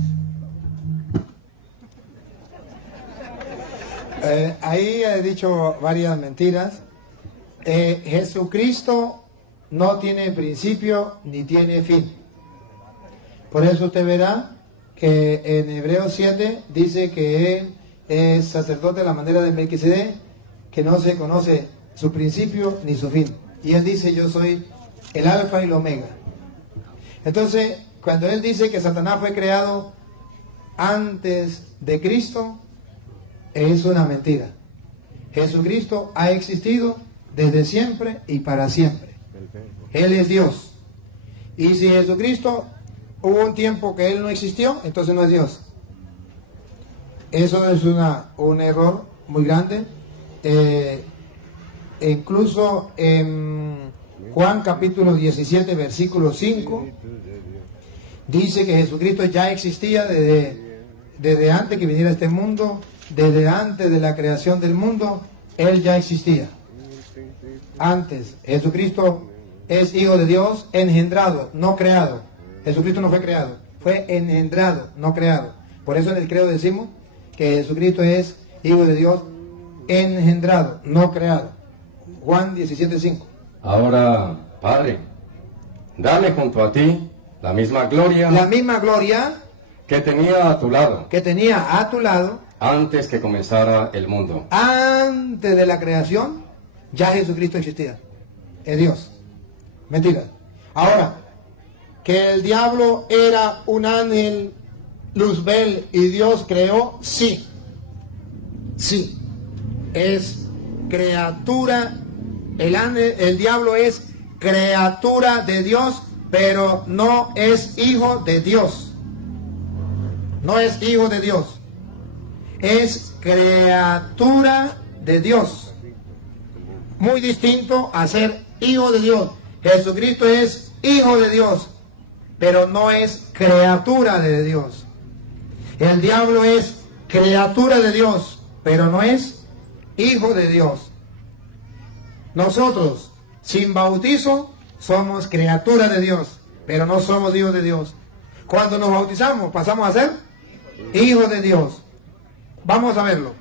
Ahí he dicho varias mentiras. Jesucristo no tiene principio ni tiene fin. Por eso usted verá que en Hebreos 7 dice que Él es sacerdote a la manera de Melquisedec, que no se conoce su principio ni su fin. Y Él dice, yo soy el alfa y el omega. Entonces, cuando Él dice que Satanás fue creado antes de Cristo, es una mentira. Jesucristo ha existido desde siempre y para siempre. Él es Dios. Y si Jesucristo hubo un tiempo que Él no existió, entonces no es Dios. Eso es un error muy grande. Incluso en Juan capítulo 17, versículo 5, dice que Jesucristo ya existía desde antes que viniera este mundo, desde antes de la creación del mundo, Él ya existía. Antes, Jesucristo es Hijo de Dios, engendrado, no creado. Jesucristo no fue creado, fue engendrado, no creado. Por eso en el credo decimos que Jesucristo es Hijo de Dios, engendrado, no creado. Juan 17:5. Ahora, Padre, dame junto a ti la misma gloria Que tenía a tu lado antes que comenzara el mundo. Antes de la creación, ya Jesucristo existía. Es Dios. Mentira. Ahora, que el diablo era un ángel luzbel y Dios creó, sí. Sí. Es criatura. El diablo es criatura de Dios, pero no es hijo de Dios. No es hijo de Dios. Es criatura de Dios. Muy distinto a ser hijo de Dios. Jesucristo es hijo de Dios, pero no es criatura de Dios. El diablo es criatura de Dios, pero no es hijo de Dios. Nosotros, sin bautizo, somos criatura de Dios, pero no somos hijos de Dios. Cuando nos bautizamos, pasamos a ser hijos de Dios. Vamos a verlo.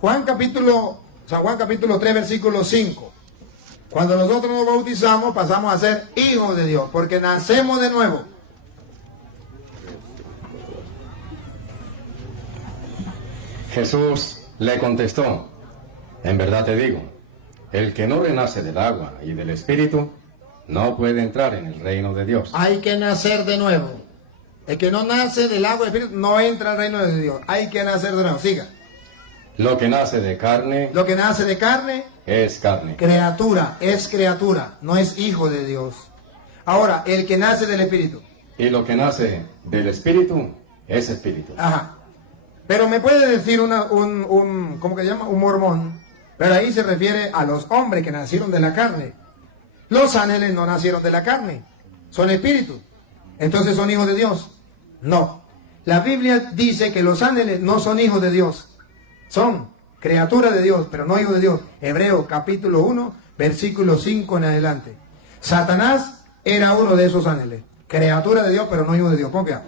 San Juan capítulo 3, versículo 5. Cuando nosotros nos bautizamos, pasamos a ser hijos de Dios, porque nacemos de nuevo. Jesús le contestó, en verdad te digo, el que no renace del agua y del Espíritu no puede entrar en el reino de Dios. Hay que nacer de nuevo. El que no nace del agua y del Espíritu no entra al reino de Dios. Hay que nacer de nuevo. Siga. Lo que nace de carne es carne. Criatura, es criatura, no es hijo de Dios. Ahora, el que nace del Espíritu. Y lo que nace del Espíritu es Espíritu. Ajá. Pero me puede decir ¿cómo que se llama? Un mormón. Pero ahí se refiere a los hombres que nacieron de la carne. Los ángeles no nacieron de la carne, son espíritus. Entonces son hijos de Dios. No. La Biblia dice que los ángeles no son hijos de Dios. Son criaturas de Dios, pero no hijos de Dios. Hebreos capítulo 1, versículo 5 en adelante. Satanás era uno de esos ángeles. Criatura de Dios, pero no hijo de Dios. Ponga.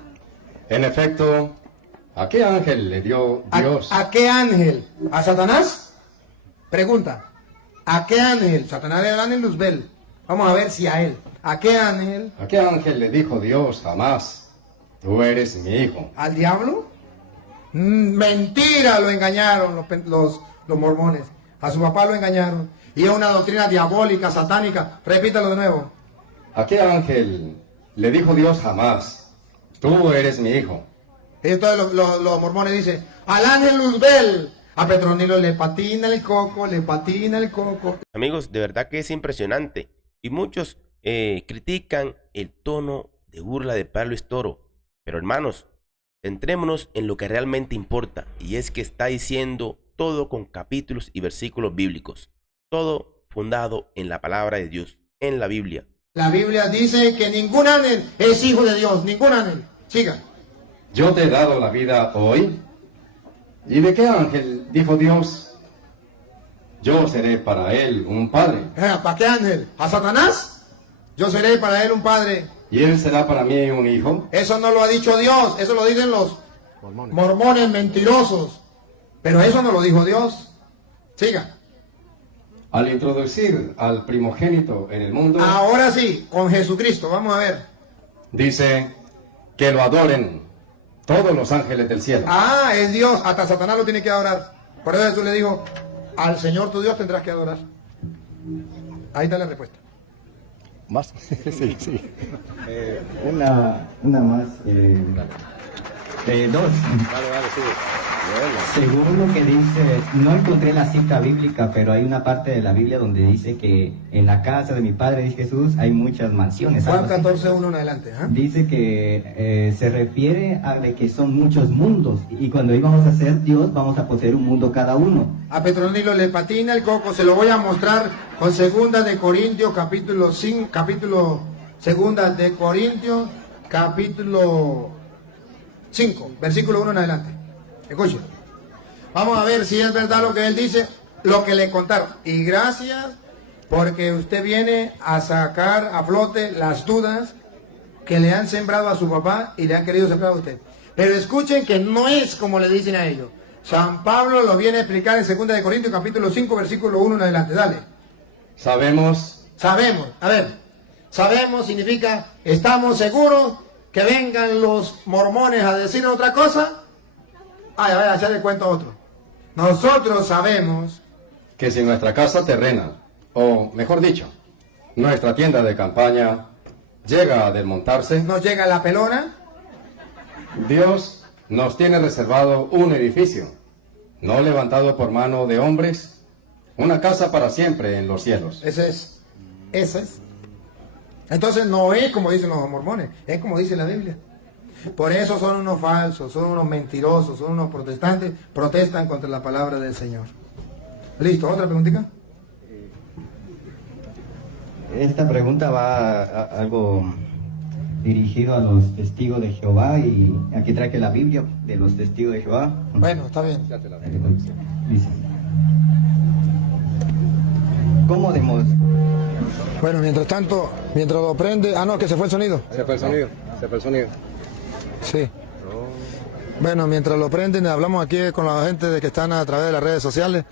En efecto, ¿a qué ángel le dio Dios? ¿A qué ángel? ¿A Satanás? Pregunta. ¿A qué ángel? Satanás era el ángel Luzbel. Vamos a ver si a él. ¿A qué ángel? ¿A qué ángel le dijo Dios jamás? Tú eres mi hijo. ¿Al diablo? Mentira, lo engañaron los mormones. A su papá lo engañaron. Y es una doctrina diabólica, satánica. Repítalo de nuevo. ¿A qué ángel le dijo Dios jamás? Tú eres mi hijo. Y entonces los mormones dicen, al ángel Luzbel. A Petronilo le patina el coco, le patina el coco. Amigos, de verdad que es impresionante. Y muchos critican el tono de burla de Padre Luis Toro. Pero hermanos, centrémonos en lo que realmente importa. Y es que está diciendo todo con capítulos y versículos bíblicos. Todo fundado en la palabra de Dios, en la Biblia. La Biblia dice que ningún ángel es hijo de Dios. Ningún ángel. Siga. Yo te he dado la vida hoy. ¿Y de qué ángel dijo Dios? Yo seré para él un padre. ¿Para qué ángel? ¿A Satanás? Yo seré para él un padre. ¿Y él será para mí un hijo? Eso no lo ha dicho Dios. Eso lo dicen los mormones mentirosos. Pero eso no lo dijo Dios. Siga. Al introducir al primogénito en el mundo. Ahora sí, con Jesucristo. Vamos a ver. Dice que lo adoren todos los ángeles del cielo. Ah, es Dios. Hasta Satanás lo tiene que adorar. Por eso Jesús le dijo, al Señor tu Dios tendrás que adorar. Ahí está la respuesta. ¿Más? Sí, sí. Una más. Dos. Vale, sí. Según lo que dice, no encontré la cita bíblica, pero hay una parte de la Biblia donde dice que en la casa de mi padre, dice Jesús, hay muchas mansiones. Juan 14, 1 en adelante. Dice que se refiere a de que son muchos mundos, y cuando íbamos a ser Dios, vamos a poseer un mundo cada uno. A Petronilo le patina el coco, se lo voy a mostrar con 2 de Corintios, capítulo 5, capítulo 2 de Corintios, capítulo 5, versículo 1 en adelante. Escuchen. Vamos a ver si es verdad lo que él dice, lo que le contaron. Y gracias porque usted viene a sacar a flote las dudas que le han sembrado a su papá y le han querido sembrar a usted. Pero escuchen que no es como le dicen a ellos. San Pablo lo viene a explicar en 2 de Corintios capítulo 5 versículo 1 en adelante. Dale. Sabemos A ver, sabemos significa estamos seguros que vengan los mormones a decir otra cosa. Ay, a ver, ya le cuento otro. Nosotros sabemos que si nuestra casa terrena, o mejor dicho, nuestra tienda de campaña, llega a desmontarse, nos llega la pelona. Dios nos tiene reservado un edificio, no levantado por mano de hombres, una casa para siempre en los cielos. Ese es. Entonces no es como dicen los mormones, es como dice la Biblia. Por eso son unos falsos, son unos mentirosos, son unos protestantes, protestan contra la palabra del Señor. Listo, ¿otra preguntita? Esta pregunta va a algo dirigido a los testigos de Jehová y aquí trae que la Biblia de los testigos de Jehová. Bueno, está bien. Dice, ¿cómo demostrar? Bueno, mientras tanto, mientras lo prende... Ah, no, que se fue el sonido. Se fue el sonido. Sí. Bueno, mientras lo prenden, hablamos aquí con la gente de que están a través de las redes sociales.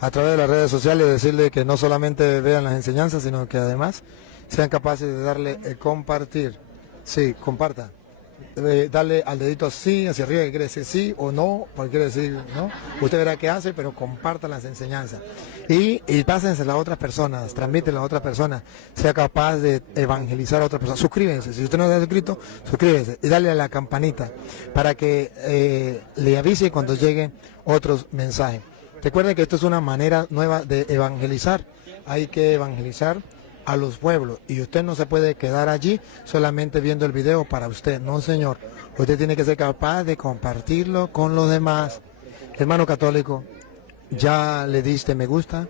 A través de las redes sociales, decirle que no solamente vean las enseñanzas, sino que además sean capaces de darle compartir. Sí, compartan. Darle al dedito así, hacia arriba, que quiere decir sí o no, porque quiere decir no. Usted verá qué hace, pero compartan las enseñanzas. Y pásense a otras personas, transmítenlas a otras personas, sea capaz de evangelizar a otras personas. Suscríbense, si usted no está suscrito, suscríbese y dale a la campanita para que le avise cuando lleguen otros mensajes. Recuerden que esto es una manera nueva de evangelizar. Hay que evangelizar a los pueblos y usted no se puede quedar allí solamente viendo el video para usted. No, señor. Usted tiene que ser capaz de compartirlo con los demás. Hermano católico, ¿ya le diste me gusta?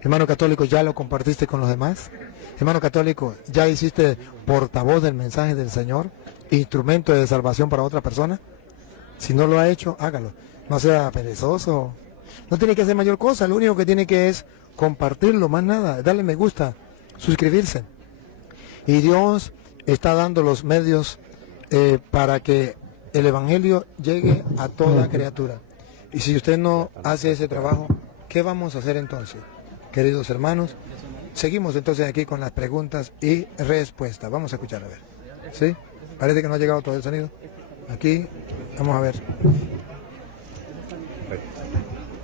Hermano católico, ¿ya lo compartiste con los demás? Hermano católico, ¿ya hiciste portavoz del mensaje del Señor? ¿Instrumento de salvación para otra persona? Si no lo ha hecho, hágalo. No sea perezoso. No tiene que hacer mayor cosa, lo único que tiene que es compartirlo, más nada, darle me gusta, suscribirse. Y Dios está dando los medios para que el Evangelio llegue a toda criatura. Y si usted no hace ese trabajo, ¿qué vamos a hacer entonces? Queridos hermanos, seguimos entonces aquí con las preguntas y respuestas. Vamos a escuchar, a ver. ¿Sí? Parece que no ha llegado todo el sonido. Aquí, vamos a ver.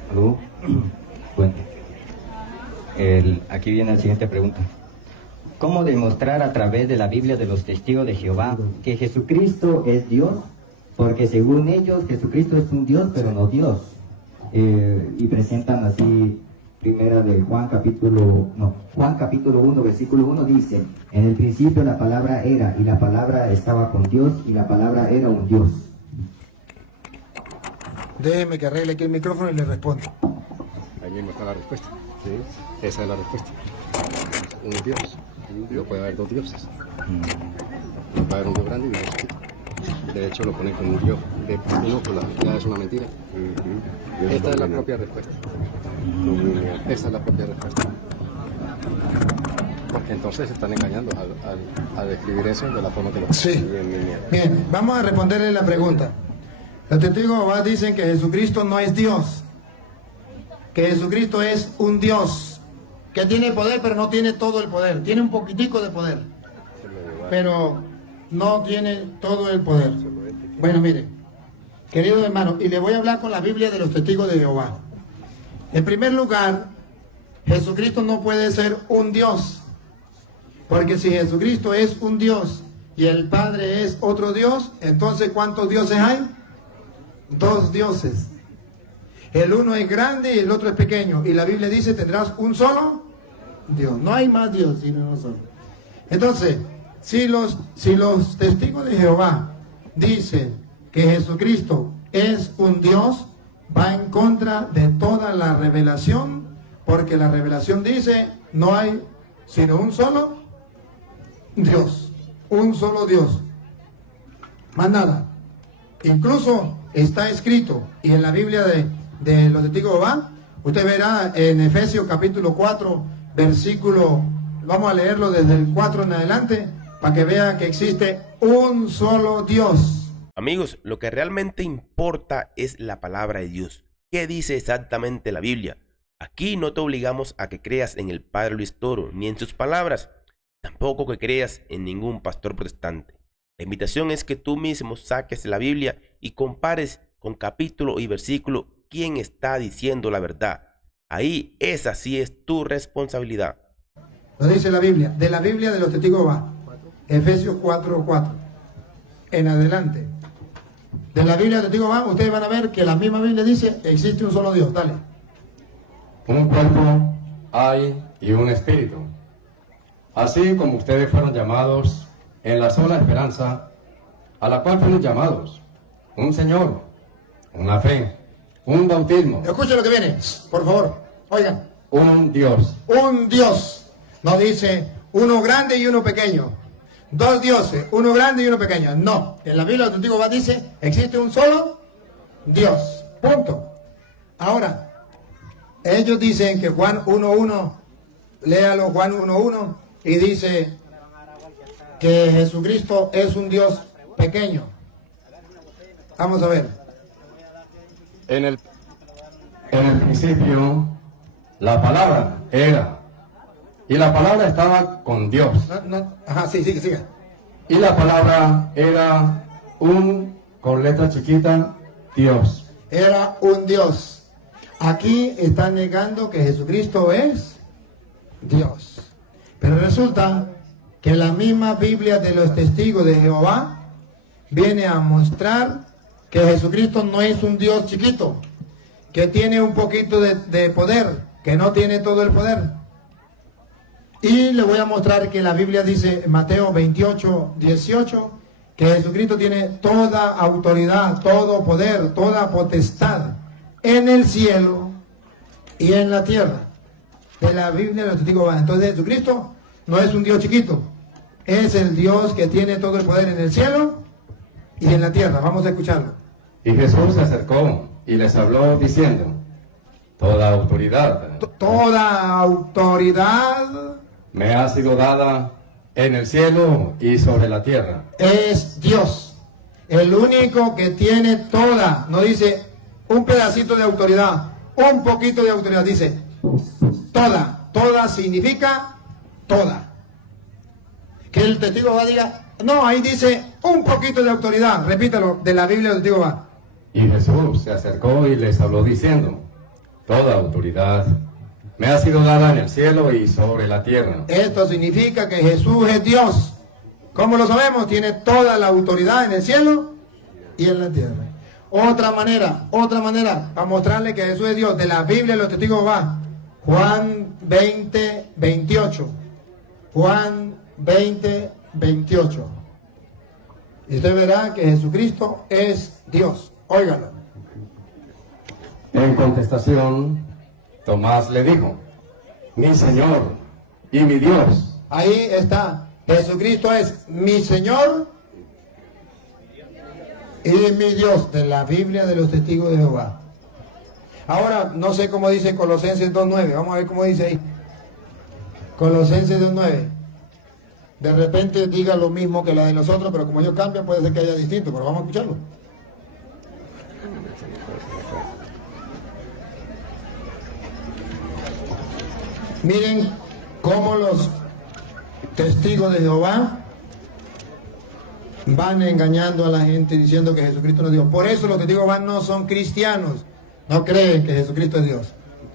¿Aló? Bueno, aquí viene la siguiente pregunta. ¿Cómo demostrar a través de la Biblia de los testigos de Jehová que Jesucristo es Dios? Porque según ellos, Jesucristo es un Dios, pero no Dios. Y presentan así, primera de Juan capítulo 1, versículo 1 dice, en el principio la palabra era, y la palabra estaba con Dios, y la palabra era un Dios. Déjeme que arregle aquí el micrófono y le respondo. Ahí mismo está la respuesta. Sí, esa es la respuesta. Un Dios. No puede haber dos dioses. Puede haber un Dios grande y un Dios chiquito. De hecho, lo ponen como un Dios de minúscula. Ya es una mentira. Esta es la propia respuesta. Esa es la propia respuesta. Porque entonces se están engañando al describir eso de la forma que lo Sí. Bien, vamos a responderle la pregunta. Los testigos de Jehová dicen que Jesucristo no es Dios, que Jesucristo es un Dios, que tiene poder pero no tiene todo el poder, tiene un poquitico de poder, pero no tiene todo el poder. Bueno, mire, queridos hermanos, y le voy a hablar con la Biblia de los testigos de Jehová. En primer lugar, Jesucristo no puede ser un Dios, porque si Jesucristo es un Dios y el Padre es otro Dios, entonces ¿cuántos dioses hay? Dos dioses. El uno es grande y el otro es pequeño. Y la Biblia dice, tendrás un solo Dios. No hay más Dios, sino uno solo. Entonces, si los testigos de Jehová dicen que Jesucristo es un Dios, va en contra de toda la revelación, porque la revelación dice, no hay sino un solo Dios. Un solo Dios. Más nada. Incluso está escrito, y en la Biblia de los testigos de Jehová, usted verá en Efesios capítulo 4, versículo, vamos a leerlo desde el 4 en adelante, para que vea que existe un solo Dios. Amigos, lo que realmente importa es la palabra de Dios. ¿Qué dice exactamente la Biblia? Aquí no te obligamos a que creas en el Padre Luis Toro, ni en sus palabras, tampoco que creas en ningún pastor protestante. La invitación es que tú mismo saques la Biblia y compares con capítulo y versículo quién está diciendo la verdad. Ahí esa sí es tu responsabilidad. Lo dice la Biblia, de la Biblia de los testigos de Jehová, Efesios 4:4 en adelante. De la Biblia de los testigos de Jehová, ustedes van a ver que la misma Biblia dice, existe un solo Dios. Dale. Un cuerpo hay y un espíritu. Así como ustedes fueron llamados en la sola esperanza a la cual fueron llamados, un Señor, una fe, un bautismo. Escuchen lo que viene, por favor, oigan. Un Dios. Un Dios, no dice uno grande y uno pequeño, dos dioses, uno grande y uno pequeño, no, en la Biblia del Antiguo Testamento dice, existe un solo Dios, punto. Ahora, ellos dicen que Juan 1:1, léalo Juan 1:1, y dice que Jesucristo es un Dios pequeño. Vamos a ver. En el principio, la palabra era, y la palabra estaba con Dios. Ajá, sí, siga. Y la palabra era con letra chiquita, Dios. Era un Dios. Aquí están negando que Jesucristo es Dios. Pero resulta que la misma Biblia de los testigos de Jehová viene a mostrar que Jesucristo no es un Dios chiquito, que tiene un poquito de poder, que no tiene todo el poder. Y le voy a mostrar que la Biblia dice en Mateo 28:18 que Jesucristo tiene toda autoridad, todo poder, toda potestad en el cielo y en la tierra. De la Biblia de los testigos de Jehová. Entonces Jesucristo no es un Dios chiquito, es el Dios que tiene todo el poder en el cielo y en la tierra. Vamos a escucharlo. Y Jesús se acercó y les habló diciendo, toda autoridad. Toda autoridad Me ha sido dada en el cielo y sobre la tierra. Es Dios, el único que tiene toda, no dice un pedacito de autoridad, un poquito de autoridad, dice toda significa toda. Que el testigo va a diga, no, ahí dice un poquito de autoridad, repítalo, de la Biblia del testigo va. Y Jesús se acercó y les habló diciendo, toda autoridad me ha sido dada en el cielo y sobre la tierra. Esto significa que Jesús es Dios. ¿Cómo lo sabemos? Tiene toda la autoridad en el cielo y en la tierra. Otra manera, para mostrarle que Jesús es Dios, de la Biblia de los testigos va. Juan 20:28. Juan 20:28. Y usted verá que Jesucristo es Dios. Óigalo. En contestación, Tomás le dijo, mi Señor y mi Dios. Ahí está. Jesucristo es mi Señor y mi Dios, de la Biblia de los testigos de Jehová. Ahora, no sé cómo dice Colosenses 2:9. Vamos a ver cómo dice ahí. Colosenses 2:9. De repente diga lo mismo que la de nosotros, pero como ellos cambian, puede ser que haya distinto, pero vamos a escucharlo. Miren cómo los testigos de Jehová van engañando a la gente diciendo que Jesucristo no es Dios. Por eso los testigos de Jehová no son cristianos, no creen que Jesucristo es Dios.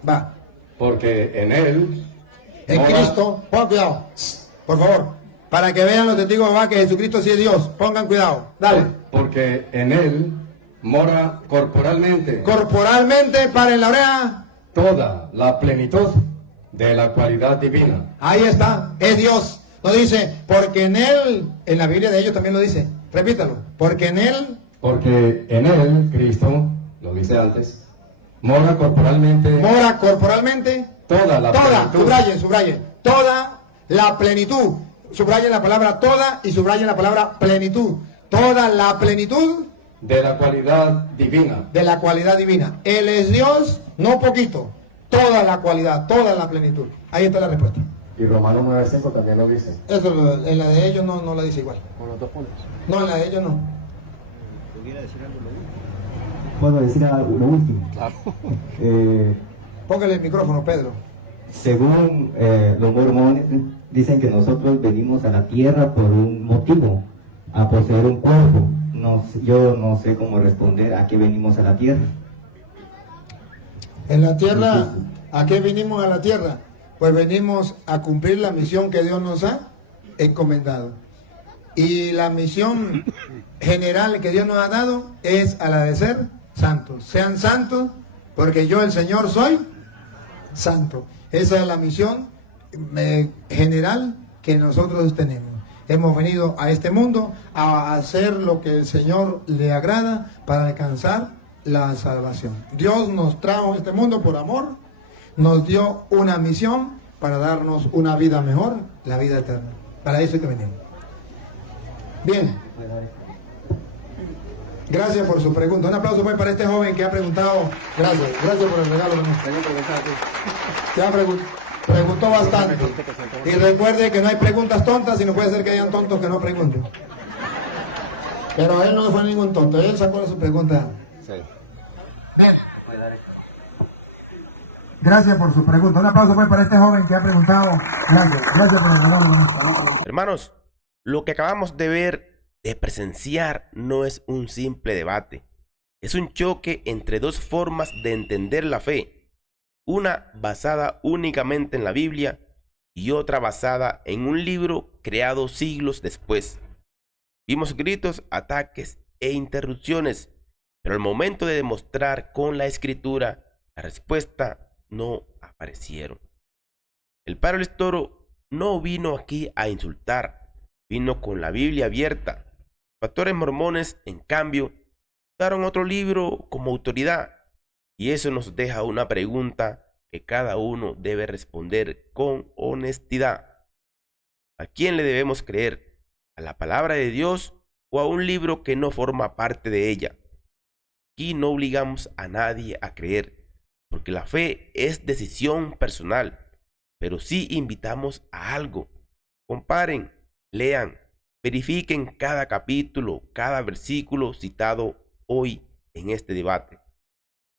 Va. Porque en él... En Cristo, pongan cuidado, por favor, para que vean los testigos de Jehová que Jesucristo sí es Dios, pongan cuidado, dale. Porque en él mora corporalmente. Corporalmente, paren la oreja. Toda la plenitud de la cualidad divina. Ahí está, es Dios. No dice, porque en él, en la Biblia de ellos también lo dice. Repítalo, porque en él. Porque en él, Cristo, lo dice antes, mora corporalmente. Mora corporalmente. Toda la plenitud. Subrayen. Toda la plenitud. Subrayen la palabra toda y subrayen la palabra plenitud. Toda la plenitud de la cualidad divina. De la cualidad divina. Él es Dios, no poquito, toda la cualidad, toda la plenitud. Ahí está la respuesta. Y Romanos 9:5 también lo dice. Eso en la de ellos no la dice igual. Con los 2 puntos. No, en la de ellos no. Puedo decir lo último. Claro. Póngale el micrófono, Pedro. Según los mormones, dicen que nosotros venimos a la tierra por un motivo, a poseer un cuerpo. Yo no sé cómo responder a qué venimos a la tierra. En la tierra, ¿a qué vinimos a la tierra? Pues venimos a cumplir la misión que Dios nos ha encomendado. Y la misión general que Dios nos ha dado es a la de ser santos. Sean santos, porque yo, el Señor, soy santo. Esa es la misión general que nosotros tenemos. Hemos venido a este mundo a hacer lo que el Señor le agrada para alcanzar la salvación. Dios nos trajo a este mundo por amor, nos dio una misión para darnos una vida mejor, la vida eterna. Para eso es que venimos. Bien. Gracias por su pregunta. Un aplauso pues para este joven que ha preguntado. Gracias por el regalo. Ya preguntó bastante. Y recuerde que no hay preguntas tontas, sino puede ser que hayan tontos que no pregunten. Pero él no fue ningún tonto, él sacó su pregunta. Sí. Gracias por su pregunta. Un aplauso pues para este joven que ha preguntado. Gracias por el regalo. Hermanos, lo que acabamos de ver, de presenciar, no es un simple debate. Es un choque entre dos formas de entender la fe. Una basada únicamente en la Biblia y otra basada en un libro creado siglos después. Vimos gritos, ataques e interrupciones, pero al momento de demostrar con la escritura la respuesta no aparecieron. El padre Luis Toro no vino aquí a insultar, vino con la Biblia abierta. Pastores mormones, en cambio, usaron otro libro como autoridad. Y eso nos deja una pregunta que cada uno debe responder con honestidad. ¿A quién le debemos creer? ¿A la palabra de Dios o a un libro que no forma parte de ella? Aquí no obligamos a nadie a creer, porque la fe es decisión personal, pero sí invitamos a algo. Comparen, lean, verifiquen cada capítulo, cada versículo citado hoy en este debate.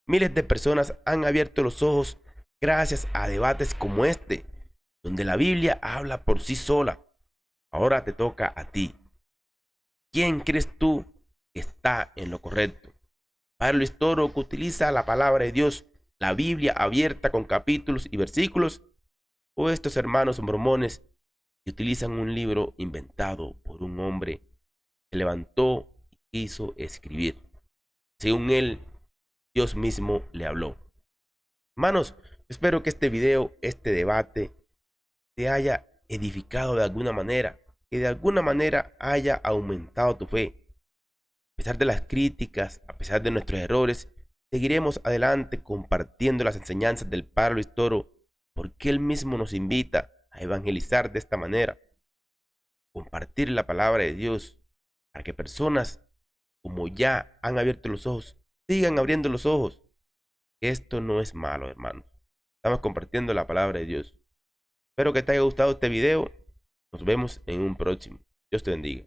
Miles de personas han abierto los ojos gracias a debates como este, donde la Biblia habla por sí sola. Ahora te toca a ti. ¿Quién crees tú que está en lo correcto? Padre Luis Toro, que utiliza la palabra de Dios, la Biblia abierta con capítulos y versículos, o estos hermanos mormones que utilizan un libro inventado por un hombre que se levantó y quiso escribir. Según él, Dios mismo le habló. Hermanos, espero que este video, este debate, te haya edificado de alguna manera, que de alguna manera haya aumentado tu fe. A pesar de las críticas, a pesar de nuestros errores, seguiremos adelante compartiendo las enseñanzas del padre Luis Toro, porque él mismo nos invita a evangelizar de esta manera. Compartir la palabra de Dios para que personas como ya han abierto los ojos, sigan abriendo los ojos. Esto no es malo, hermanos. Estamos compartiendo la palabra de Dios. Espero que te haya gustado este video. Nos vemos en un próximo. Dios te bendiga.